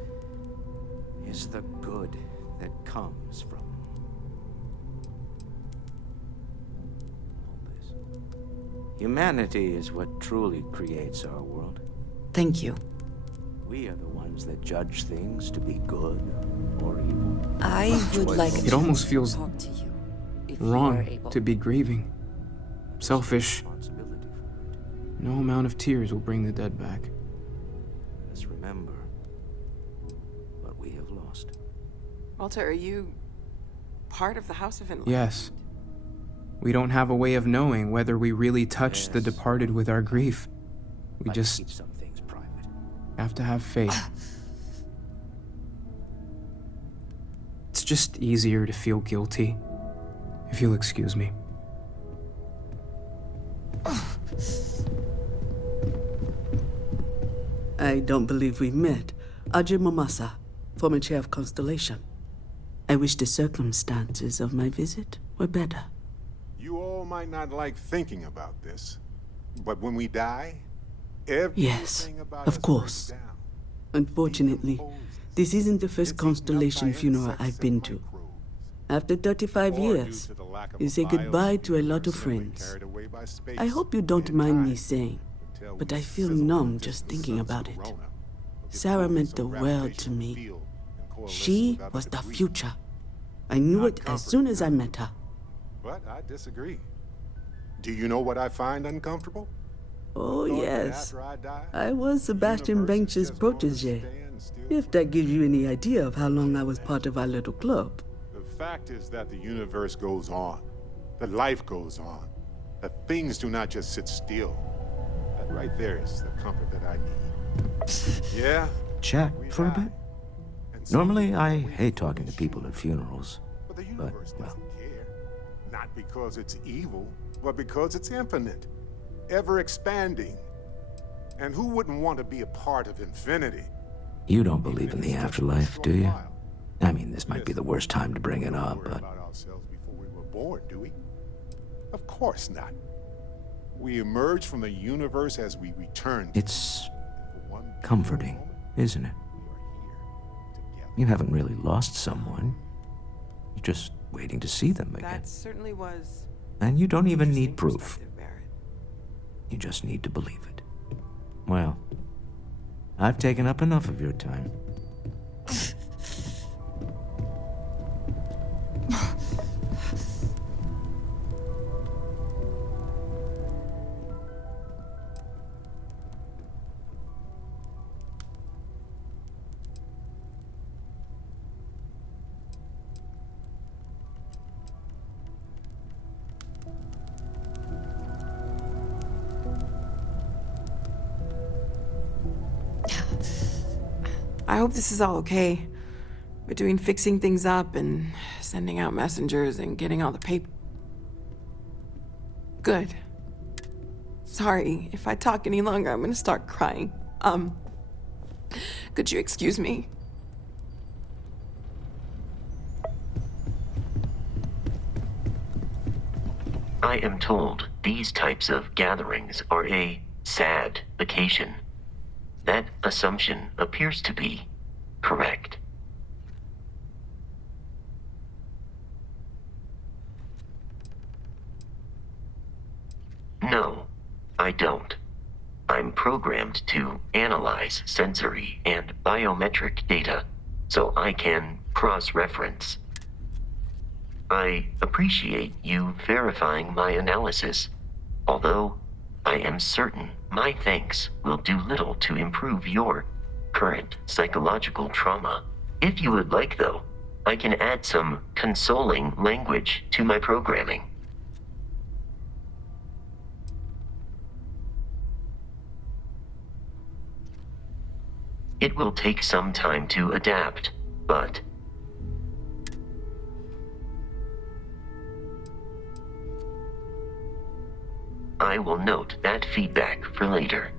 is the good that comes from all this. Humanity is what truly creates our world. Thank you. We are the ones that judge things to be good or evil. I would like It almost feels talk to you if wrong you are able. to be grieving. Selfish. Responsibility for it. No amount of tears will bring the dead back. Let us remember what we have lost. Walter, are you part of the House of Enlightenment? Yes. We don't have a way of knowing whether we really touched the departed with our grief. We just Keep some things private. have to have faith. It's just easier to feel guilty, if you'll excuse me. I don't believe we've met. Ajay Mamasa, former chair of Constellation. I wish the circumstances of my visit were better. You all might not like thinking about this, but when we die, everything Yes, about of us course. breaks down. Unfortunately, this isn't the first Constellation funeral I've been to. After 35 years, you say goodbye to a lot of friends. I hope you don't mind me saying, but I feel numb just thinking about it. Sarah meant the world to me. She was the future. I knew it as soon as I met her. But I disagree. Do you know what I find uncomfortable? Oh, yes. I was Sebastian Banks's protege. If that gives you any idea of how long I was part of our little club. The fact is that the universe goes on, that life goes on, that things do not just sit still. That right there is the comfort that I need. Yeah? Chat for a bit? Normally, I hate talking to people at funerals. But the But, universe well, doesn't care. Not because it's evil, but because it's infinite, ever expanding. And who wouldn't want to be a part of infinity? you don't believe in the afterlife, do you? I mean, this might be the worst time to bring it up, Worry but about ourselves before we were born, do we? Of course not. We emerge from the universe as we return. it's comforting, isn't it? You haven't really lost someone. You're just waiting to see them again. That certainly was. And you don't even need interesting proof. perspective, Barrett. You just need to believe it. Well, I've taken up enough of your time. I hope this is all okay. Between fixing things up and sending out messengers and getting all the paper. Good. Sorry, if I talk any longer, I'm gonna start crying. Could you excuse me? I am told these types of gatherings are a sad occasion. That assumption appears to be correct. No, I don't. I'm programmed to analyze sensory and biometric data so I can cross-reference. I appreciate you verifying my analysis, although I am certain my thanks will do little to improve your current psychological trauma. If you would like, though, I can add some consoling language to my programming. It will take some time to adapt, but I will note that feedback for later.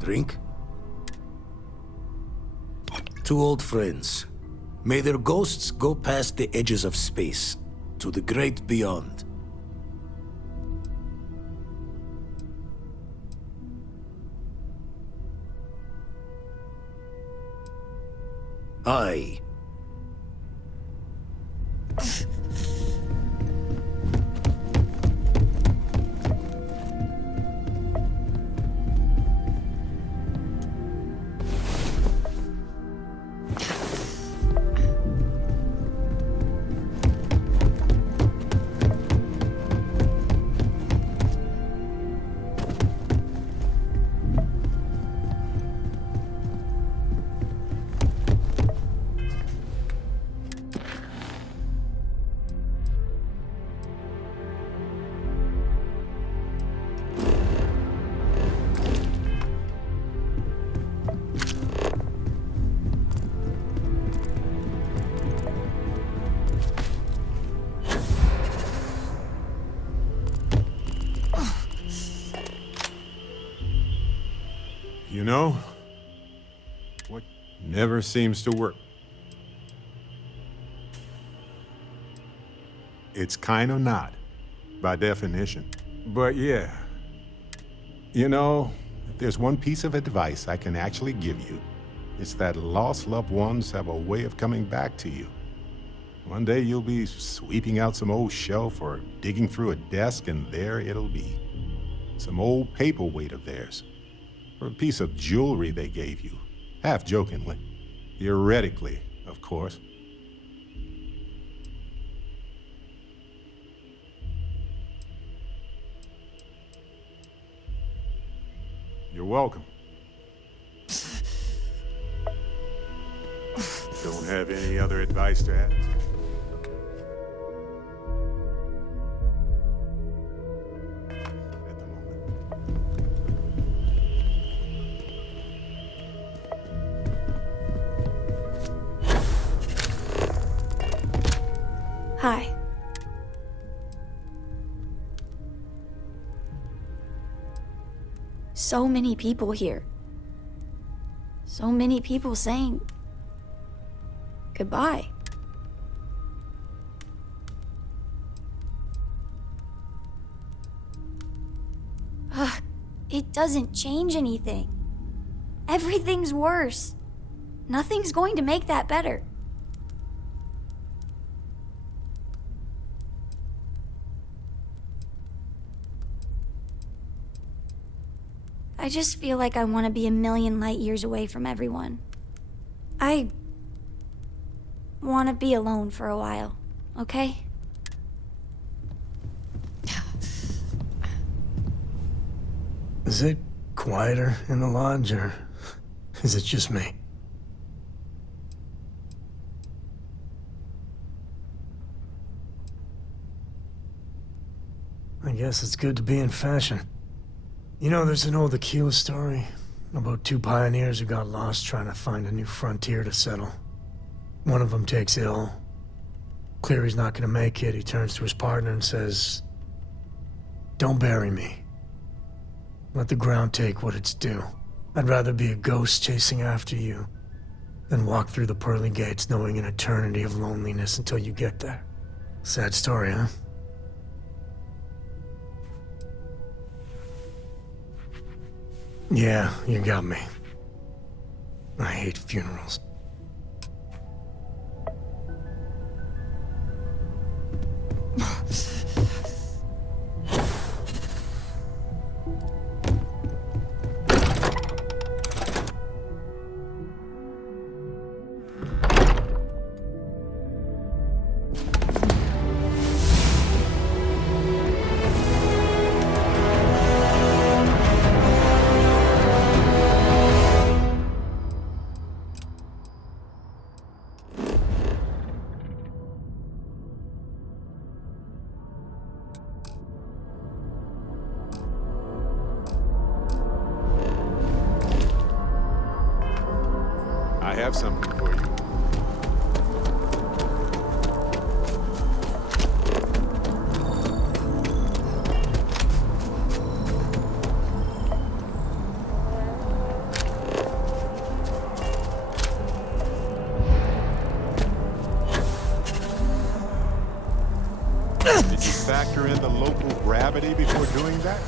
Drink? Two old friends. May their ghosts go past the edges of space, to the great beyond. Aye. You know, what never seems to work. It's kind of not, by definition. But yeah, you know, if there's one piece of advice I can actually give you, it's that lost loved ones have a way of coming back to you. One day you'll be sweeping out some old shelf or digging through a desk, and there it'll be. Some old paperweight of theirs. Or a piece of jewelry they gave you, half-jokingly. Theoretically, of course. You're welcome. Don't have any other advice to add? Hi. So many people here. So many people saying goodbye. Ugh, it doesn't change anything. Everything's worse. Nothing's going to make that better. I just feel like I want to be a million light years away from everyone. I want to be alone for a while, okay? Is it quieter in the lodge, or is it just me? I guess it's good to be in fashion. You know, there's an old Aquila story about two pioneers who got lost trying to find a new frontier to settle. One of them takes ill. Clear he's not gonna make it, he turns to his partner and says, "Don't bury me. Let the ground take what it's due. I'd rather be a ghost chasing after you than walk through the pearly gates knowing an eternity of loneliness until you get there." Sad story, huh? Yeah, you got me. I hate funerals. have something for you. Did you factor in the local gravity before doing that?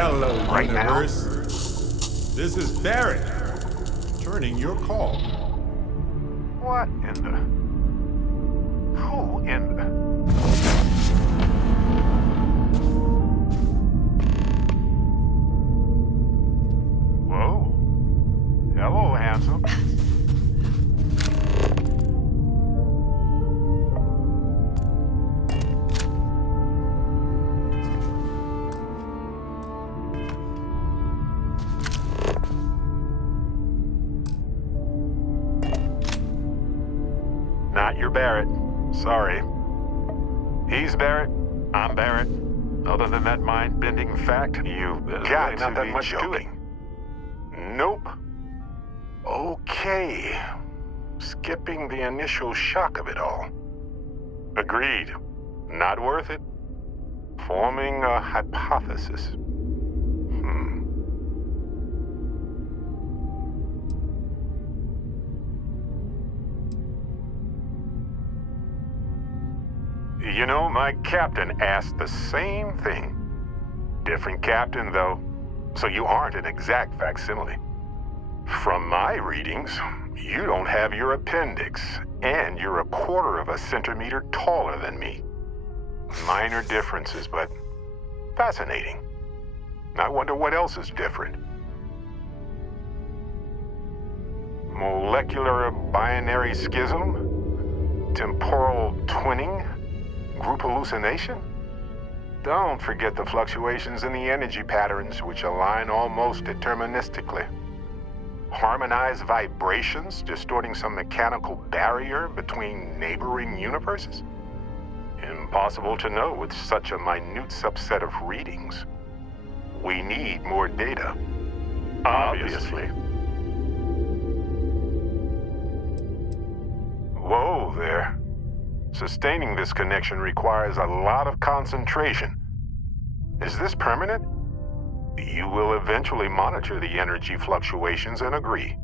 Hello, Right now? universe. This is Barrett, returning your call. What in the... Who in the... Whoa. Hello, handsome. Not your Barrett. Sorry. He's Barrett. I'm Barrett. Other than that mind-bending fact, you've got really not that be much to joking. Nope. Okay. Skipping the initial shock of it all. Agreed. Not worth it. Forming a hypothesis. You know, my captain asked the same thing. Different captain, though, so you aren't an exact facsimile. From my readings, you don't have your appendix, and you're a quarter of a centimeter taller than me. Minor differences, but fascinating. I wonder what else is different. Molecular binary schism? Temporal twinning? Group hallucination? Don't forget the fluctuations in the energy patterns, which align almost deterministically. Harmonized vibrations distorting some mechanical barrier between neighboring universes? Impossible to know with such a minute subset of readings. We need more data. Obviously. Whoa there. Sustaining this connection requires a lot of concentration. Is this permanent? You will eventually monitor the energy fluctuations and agree.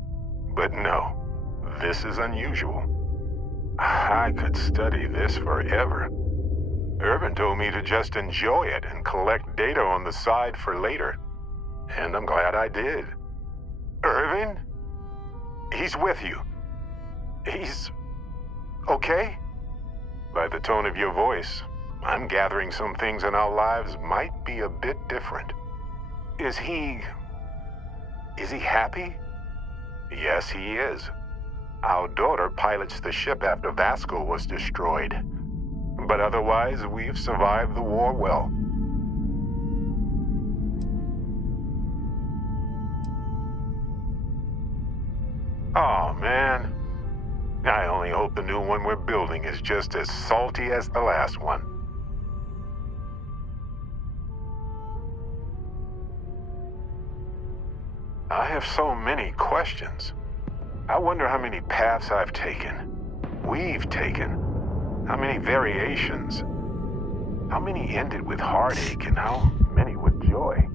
But no, this is unusual. I could study this forever. Irvin told me to just enjoy it and collect data on the side for later. And I'm glad I did. Irvin? He's with you. He's... okay? By the tone of your voice, I'm gathering some things in our lives might be a bit different. Is he happy? Yes, he is. Our daughter pilots the ship after Vasco was destroyed. But otherwise, we've survived the war well. Oh, man. I only hope the new one we're building is just as salty as the last one. I have so many questions. I wonder how many paths I've taken, we've taken, how many variations, how many ended with heartache and how many with joy.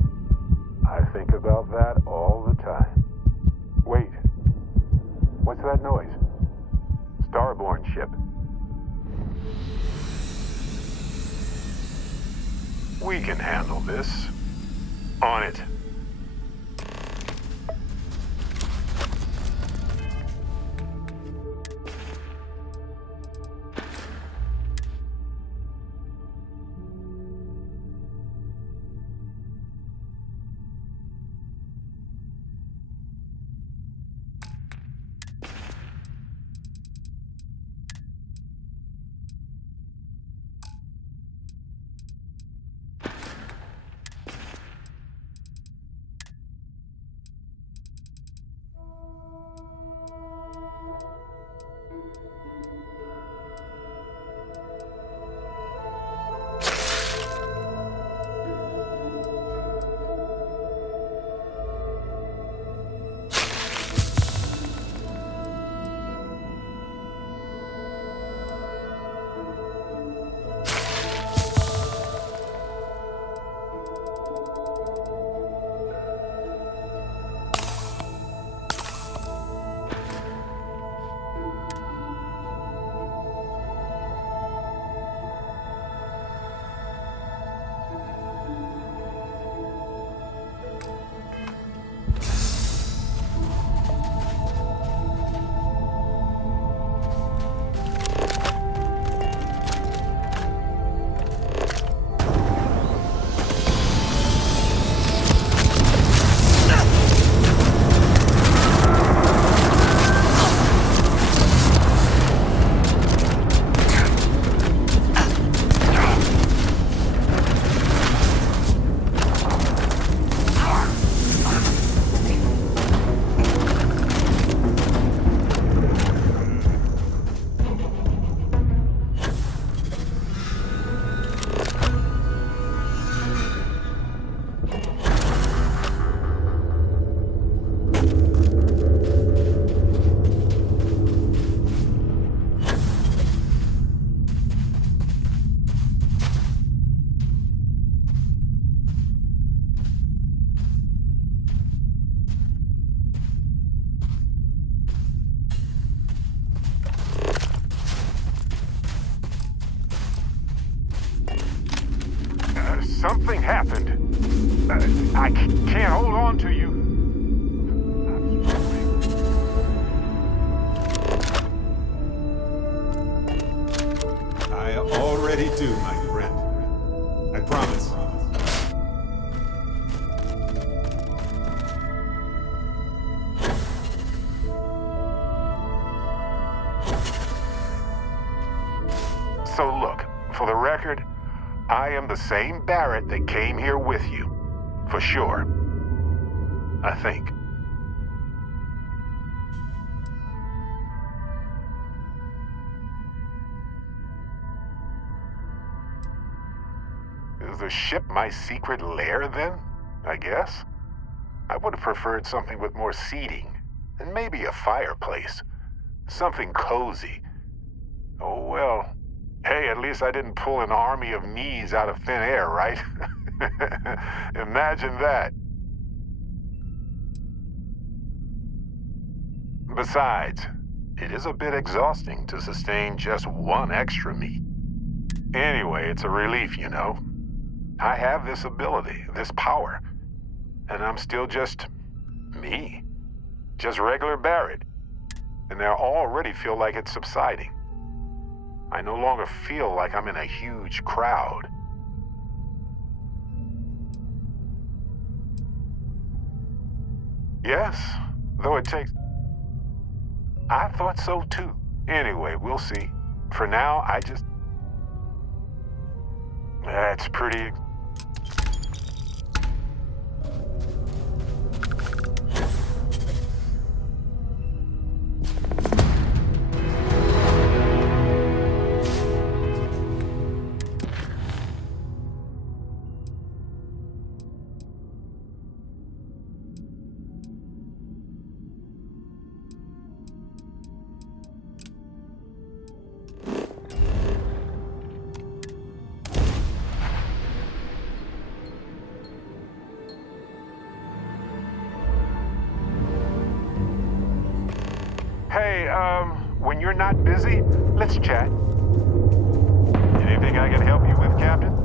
I think about that all the time. Wait, what's that noise? Starborn ship. We can handle this. On it. Something happened. I can't hold on to you. I already do, my friend. I promise. So look, for the record, I am the same Barrett that came here with you. For sure. I think. Is the ship my secret lair, then? I guess? I would have preferred something with more seating, and maybe a fireplace. Something cozy. Oh well. Hey, at least I didn't pull an army of knees out of thin air, right? Imagine that. Besides, it is a bit exhausting to sustain just one extra me. Anyway, it's a relief, you know. I have this ability, this power, and I'm still just me. Just regular Barrett. And I already feel like it's subsiding. I no longer feel like I'm in a huge crowd. Yes, though it takes... I thought so too. Anyway, we'll see. For now, I just... That's pretty... Hey, when you're not busy, let's chat. Anything I can help you with, Captain?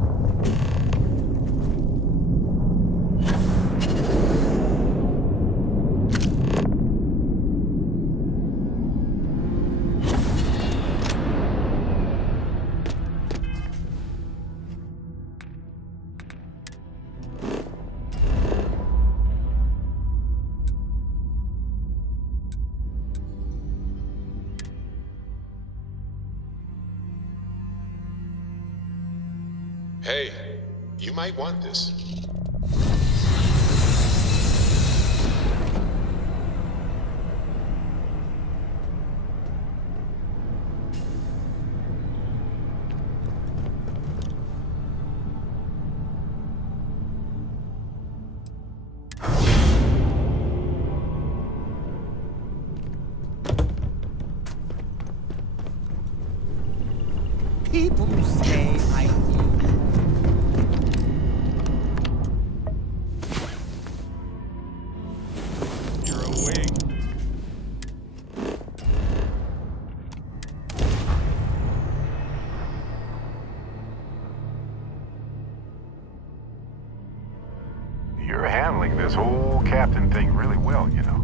Hey, you might want this. People say I You're handling this whole captain thing really well, you know.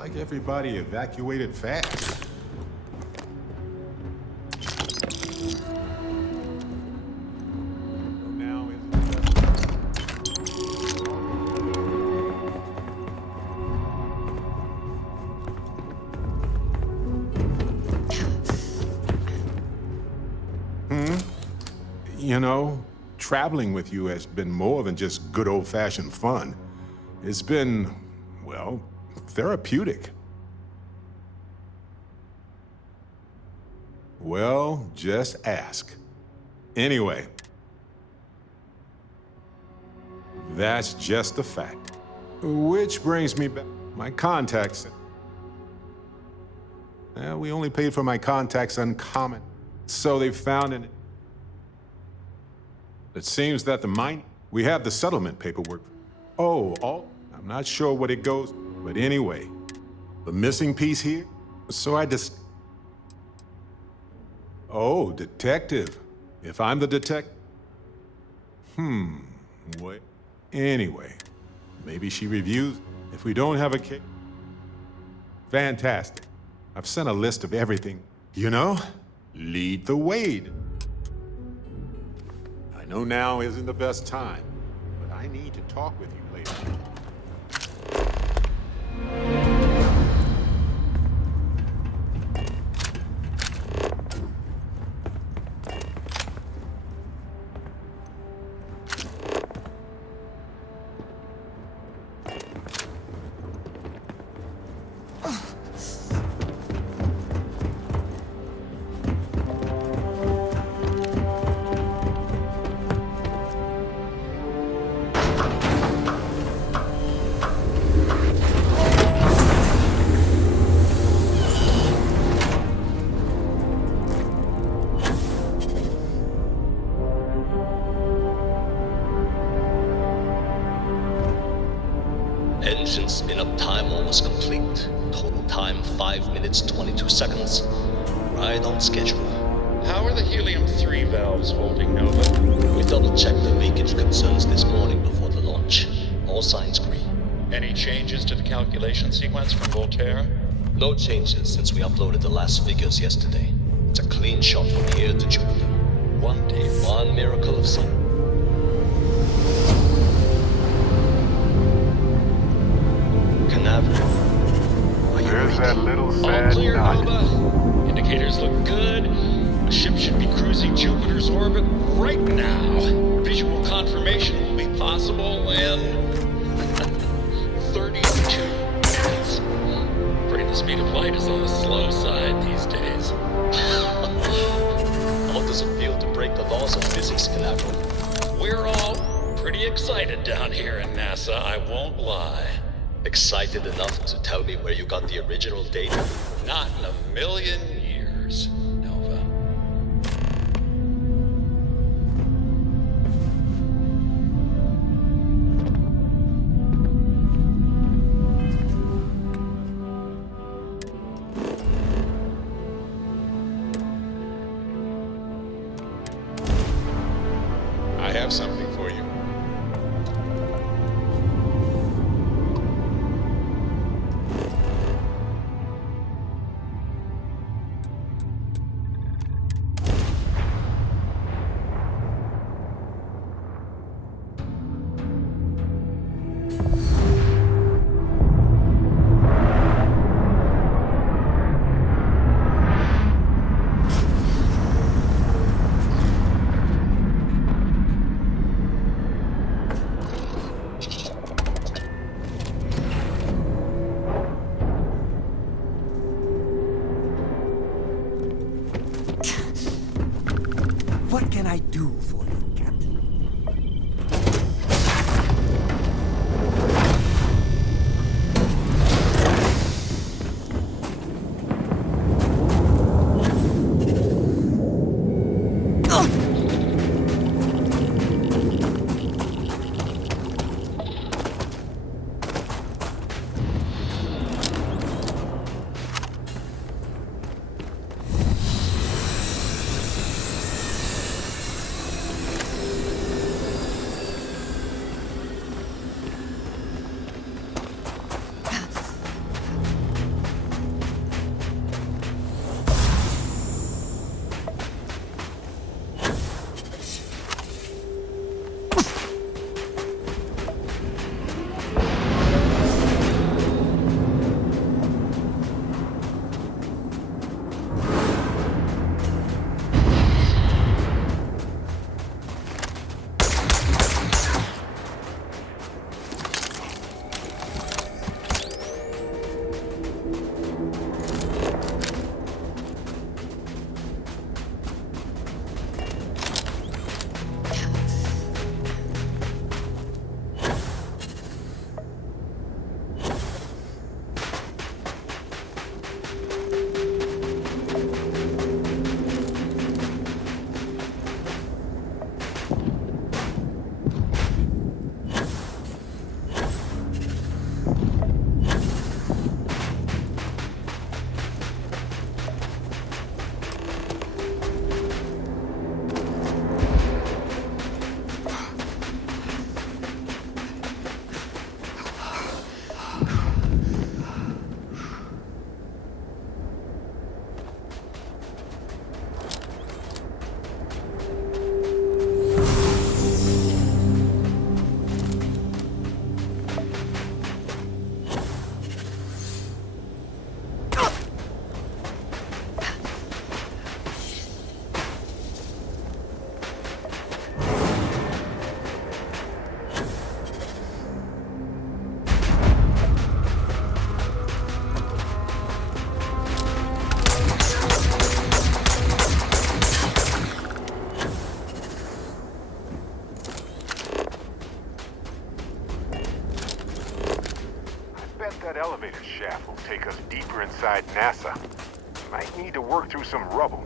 like everybody evacuated fast. You know, traveling with you has been more than just good old-fashioned fun. It's been, well, therapeutic. Well, just ask. Anyway, that's just a fact. Which brings me back. My contacts. We only paid for my contacts uncommon. So they found an... It seems that the mine... We have the settlement paperwork. I'm not sure what it goes... But anyway, the missing piece here? So I just... Oh, detective. If I'm the detective... What? Anyway, maybe she reviews. If we don't have a case... Fantastic. I've sent a list of everything. You know, lead the way. I know now isn't the best time, but I need to talk with you later. Engine spin-up time almost complete. Total time 5 minutes 22 seconds. Right on schedule. How are the helium-3 valves holding, Nova? We double-checked the leakage concerns this morning before the launch. All signs green. Any changes to the calculation sequence from Voltaire? No changes since we uploaded the last figures yesterday. It's a clean shot from here to Jupiter. One day, one miracle of sun. There's that little All sad clear, dot. Nova. Indicators look good. The ship should be cruising Jupiter's orbit right now. Visual confirmation will be possible in 32 minutes. Afraid the speed of light is on the slow side these days. How does it feel to break the laws of physics, Canaveral? We're all pretty excited down here in NASA, I won't lie. Excited enough to tell me where you got the original data? Not in a million years, Nova. I have something for you. What can I do for you, Captain? That elevator shaft will take us deeper inside NASA. Might need to work through some rubble.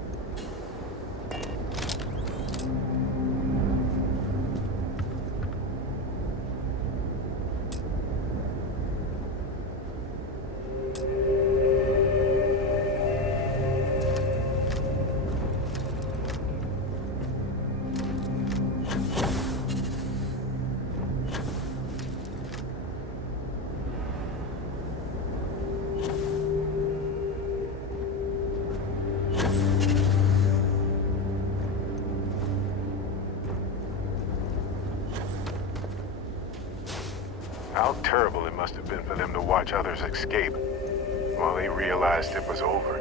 How terrible it must have been for them to watch others escape while they realized it was over.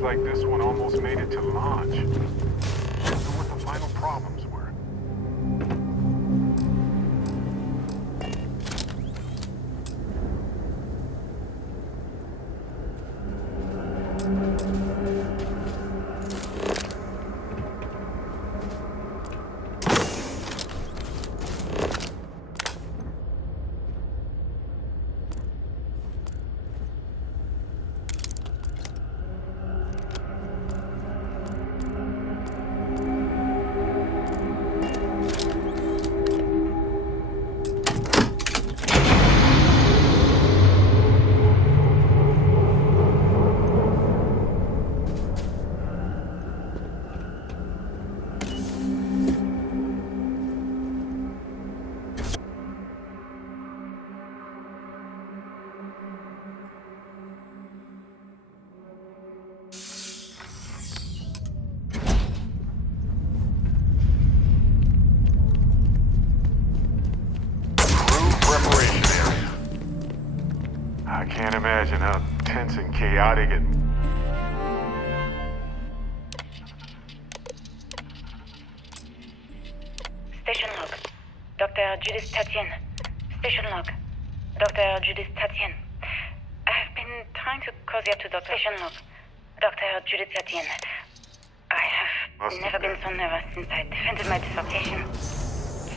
Like this one almost made it to launch. I wonder what the final problems were. I can't imagine how tense and chaotic it... Station log. Dr. Judith Tatien. Station log. Dr. Judith Tatien. I have been trying to cozy up to Dr. Station log. Dr. Judith Tatien. I have never been so nervous since I defended my dissertation.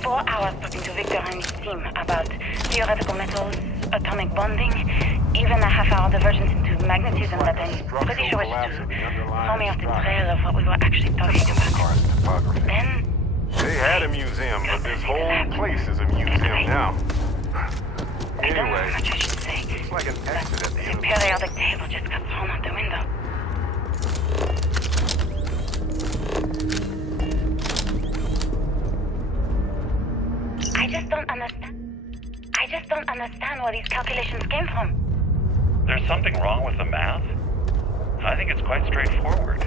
4 hours talking to Victor and his team about theoretical metals, atomic bonding, even a half-hour divergence into magnetism that I'm pretty sure was to throw me off the trail of what we were actually talking about. Then... They had a museum, but this whole place is a museum now. I don't know how much I should say. It's like an exit at the end. The periodic table just got thrown out the window. I just don't understand where these calculations came from. There's something wrong with the math? I think it's quite straightforward.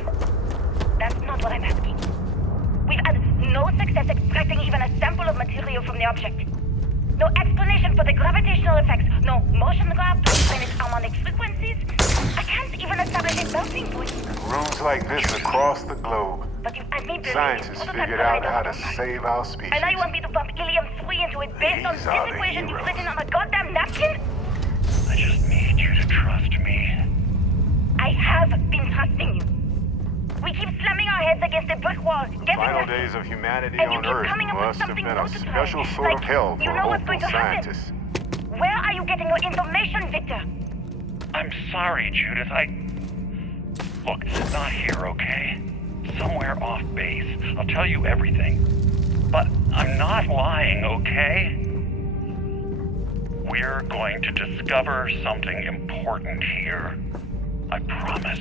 That's not what I'm asking. We've had no success extracting even a sample of material from the object. No explanation for the gravitational effects. No motion graph to explain its harmonic frequencies. I can't even establish a melting point. Rooms like this across the globe. but you had me building Scientists this figured out how to save our species. And now you want me to pump helium-3 into it based on These are this the equation you've heroes. written on a goddamn napkin? I just need you to trust me. I have been trusting you. We keep slamming our heads against a brick wall, getting Final lucky. days of humanity And you on keep Earth coming up with must have something been more a to try. special sort of Like, hell you for know what's hopeful going to happen. scientists. Where are you getting your information, Victor? I'm sorry, Judith. Look, not here, okay? Somewhere off base. I'll tell you everything. But I'm not lying, okay? We're going to discover something important here. I promise.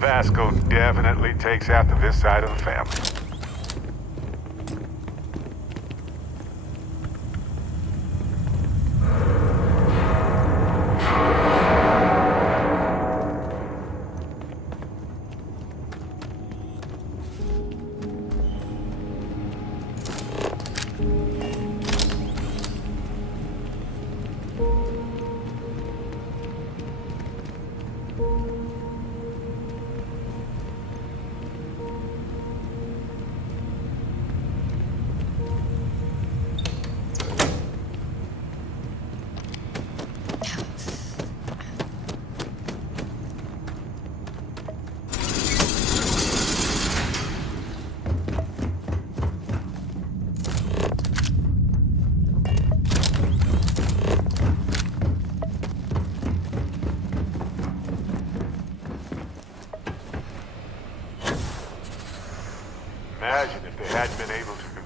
Vasco definitely takes after this side of the family.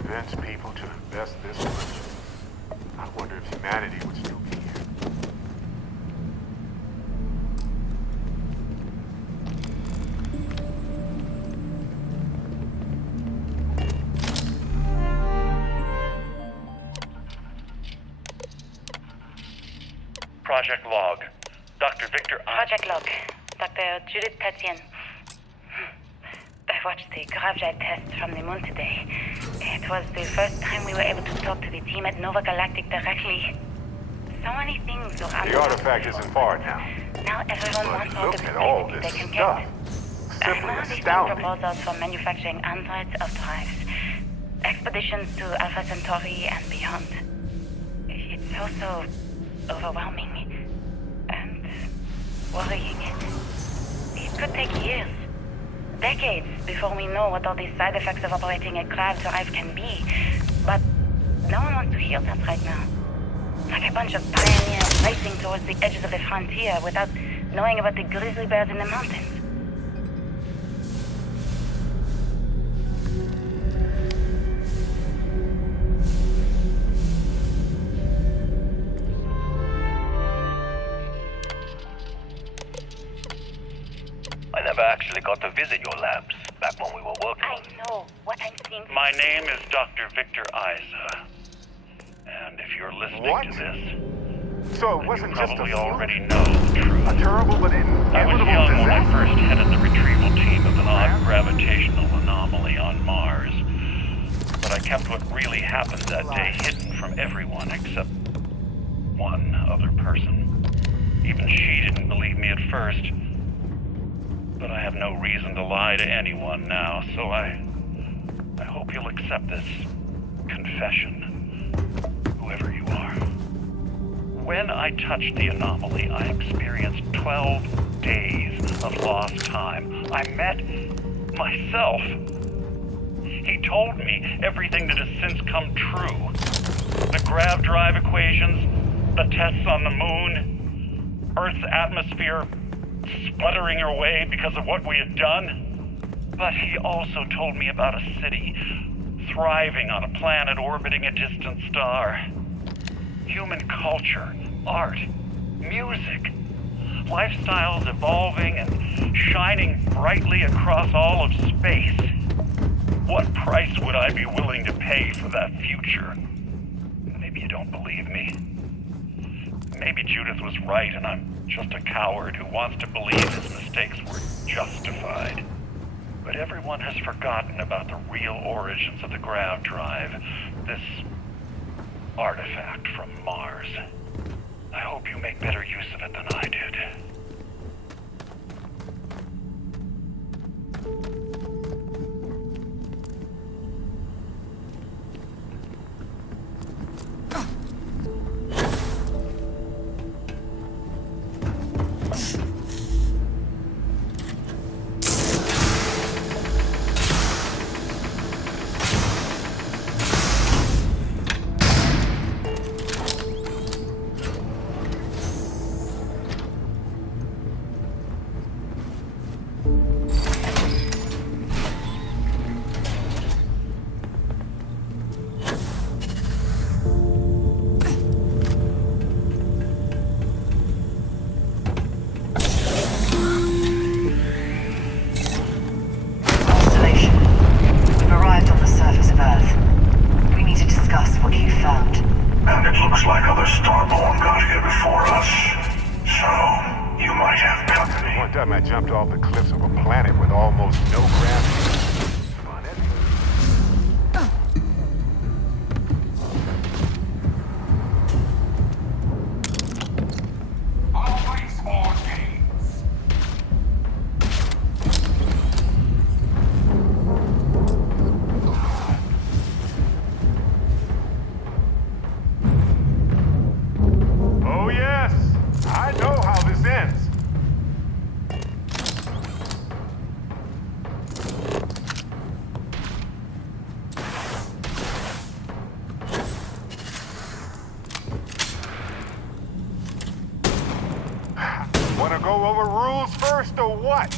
convince people to invest this much? I wonder if humanity would still be here. Project Log. Dr. Victor Project Log. Dr. Judith Tatian. I watched the gravjite test from the moon today. It was the first time we were able to talk to the team at Nova Galactic directly. So many things were The artifact isn't far now. Now everyone wants all the Look at all publicity this they can stuff. get. Simply Now they've seen astounding. proposals for manufacturing androids of drives. Expeditions to Alpha Centauri and beyond. It's also overwhelming and worrying. It could take years, decades, before we know what all the side effects of operating a grav drive can be. But no one wants to hear that right now. Like a bunch of pioneers racing towards the edges of the frontier without knowing about the grizzly bears in the mountains. I never actually got to visit your labs back when we were working. I know what I'm seeing. My name is Dr. Victor Isa. And if you're listening to this, So it wasn't you just a probably fluke? already know the truth. A terrible but I was inevitable young when I disaster? first headed the retrieval team of an odd gravitational anomaly on Mars. But I kept what really happened that day hidden from everyone except one other person. Even she didn't believe me at first. But I have no reason to lie to anyone now, so I hope you'll accept this confession, whoever you are. When I touched the anomaly, I experienced 12 days of lost time. I met myself. He told me everything that has since come true. The grav drive equations, the tests on the moon, Earth's atmosphere sputtering away because of what we had done. But he also told me about a city thriving on a planet orbiting a distant star. Human culture, art, music, lifestyles evolving and shining brightly across all of space. What price would I be willing to pay for that future? Maybe you don't believe me. Maybe Judith was right and I'm just a coward who wants to believe his mistakes were justified. But everyone has forgotten about the real origins of the grav drive, this artifact from Mars. I hope you make better use of it than I did. time I jumped off the cliffs of a planet with almost no gravity. Oh yes, I know how this ends. Wanna go over rules first or what?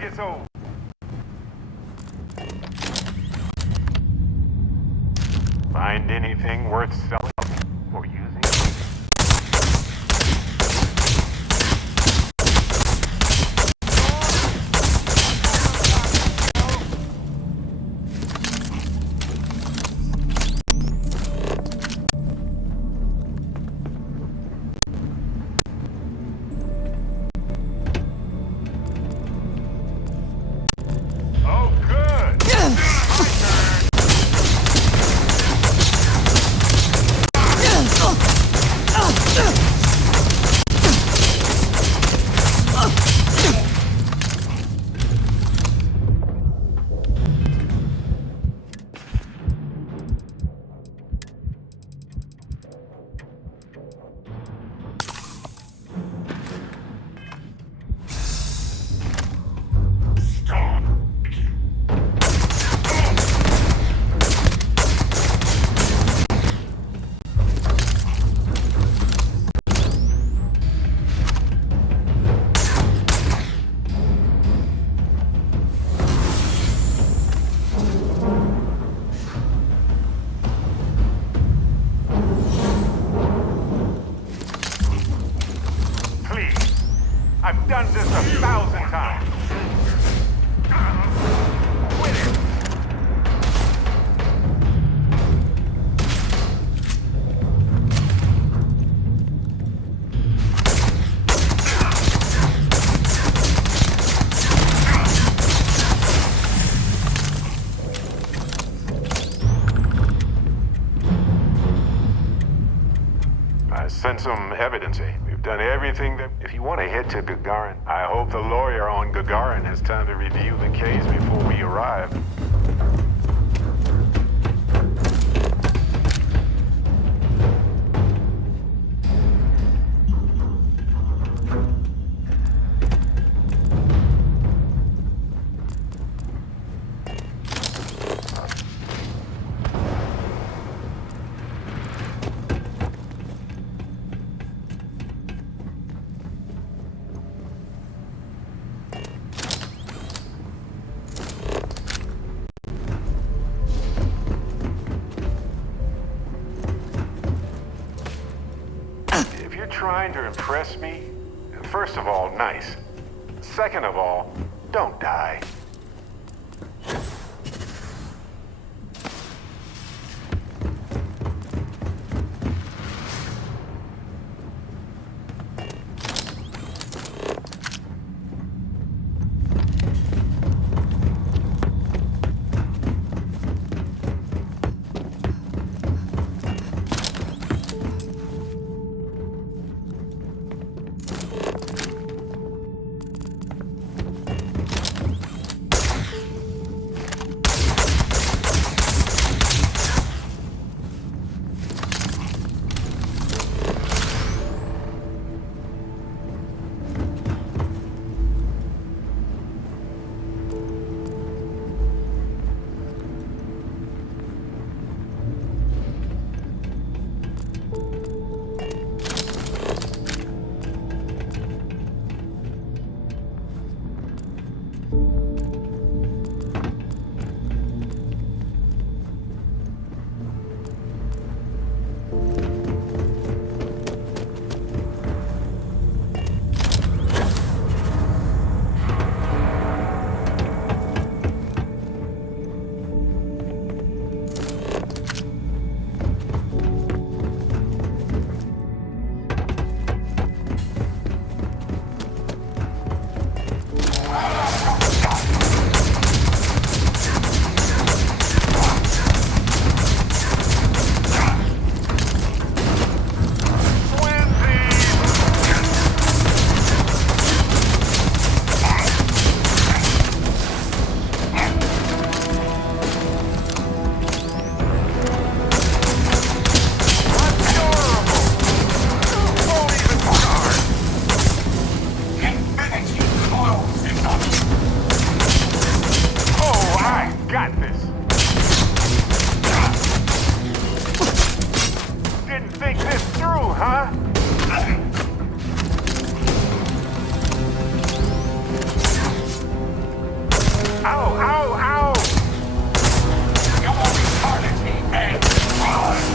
gets old. Find anything worth selling or using? I've done this 1,000 times. Quit it. I sent some evidence in. We've done everything that... If you want to head to Gagarin, I hope the lawyer on Gagarin has time to review the case before we arrive. Trying to impress me? First of all, nice. Second of all, don't die. Ow, ow, ow! Your eternity ends mine.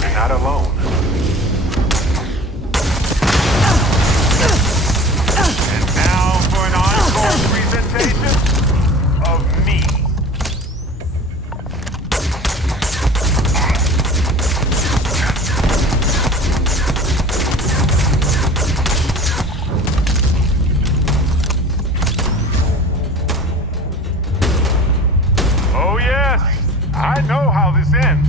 You're not alone. And now for an encore presentation of me. Oh yes, I know how this ends.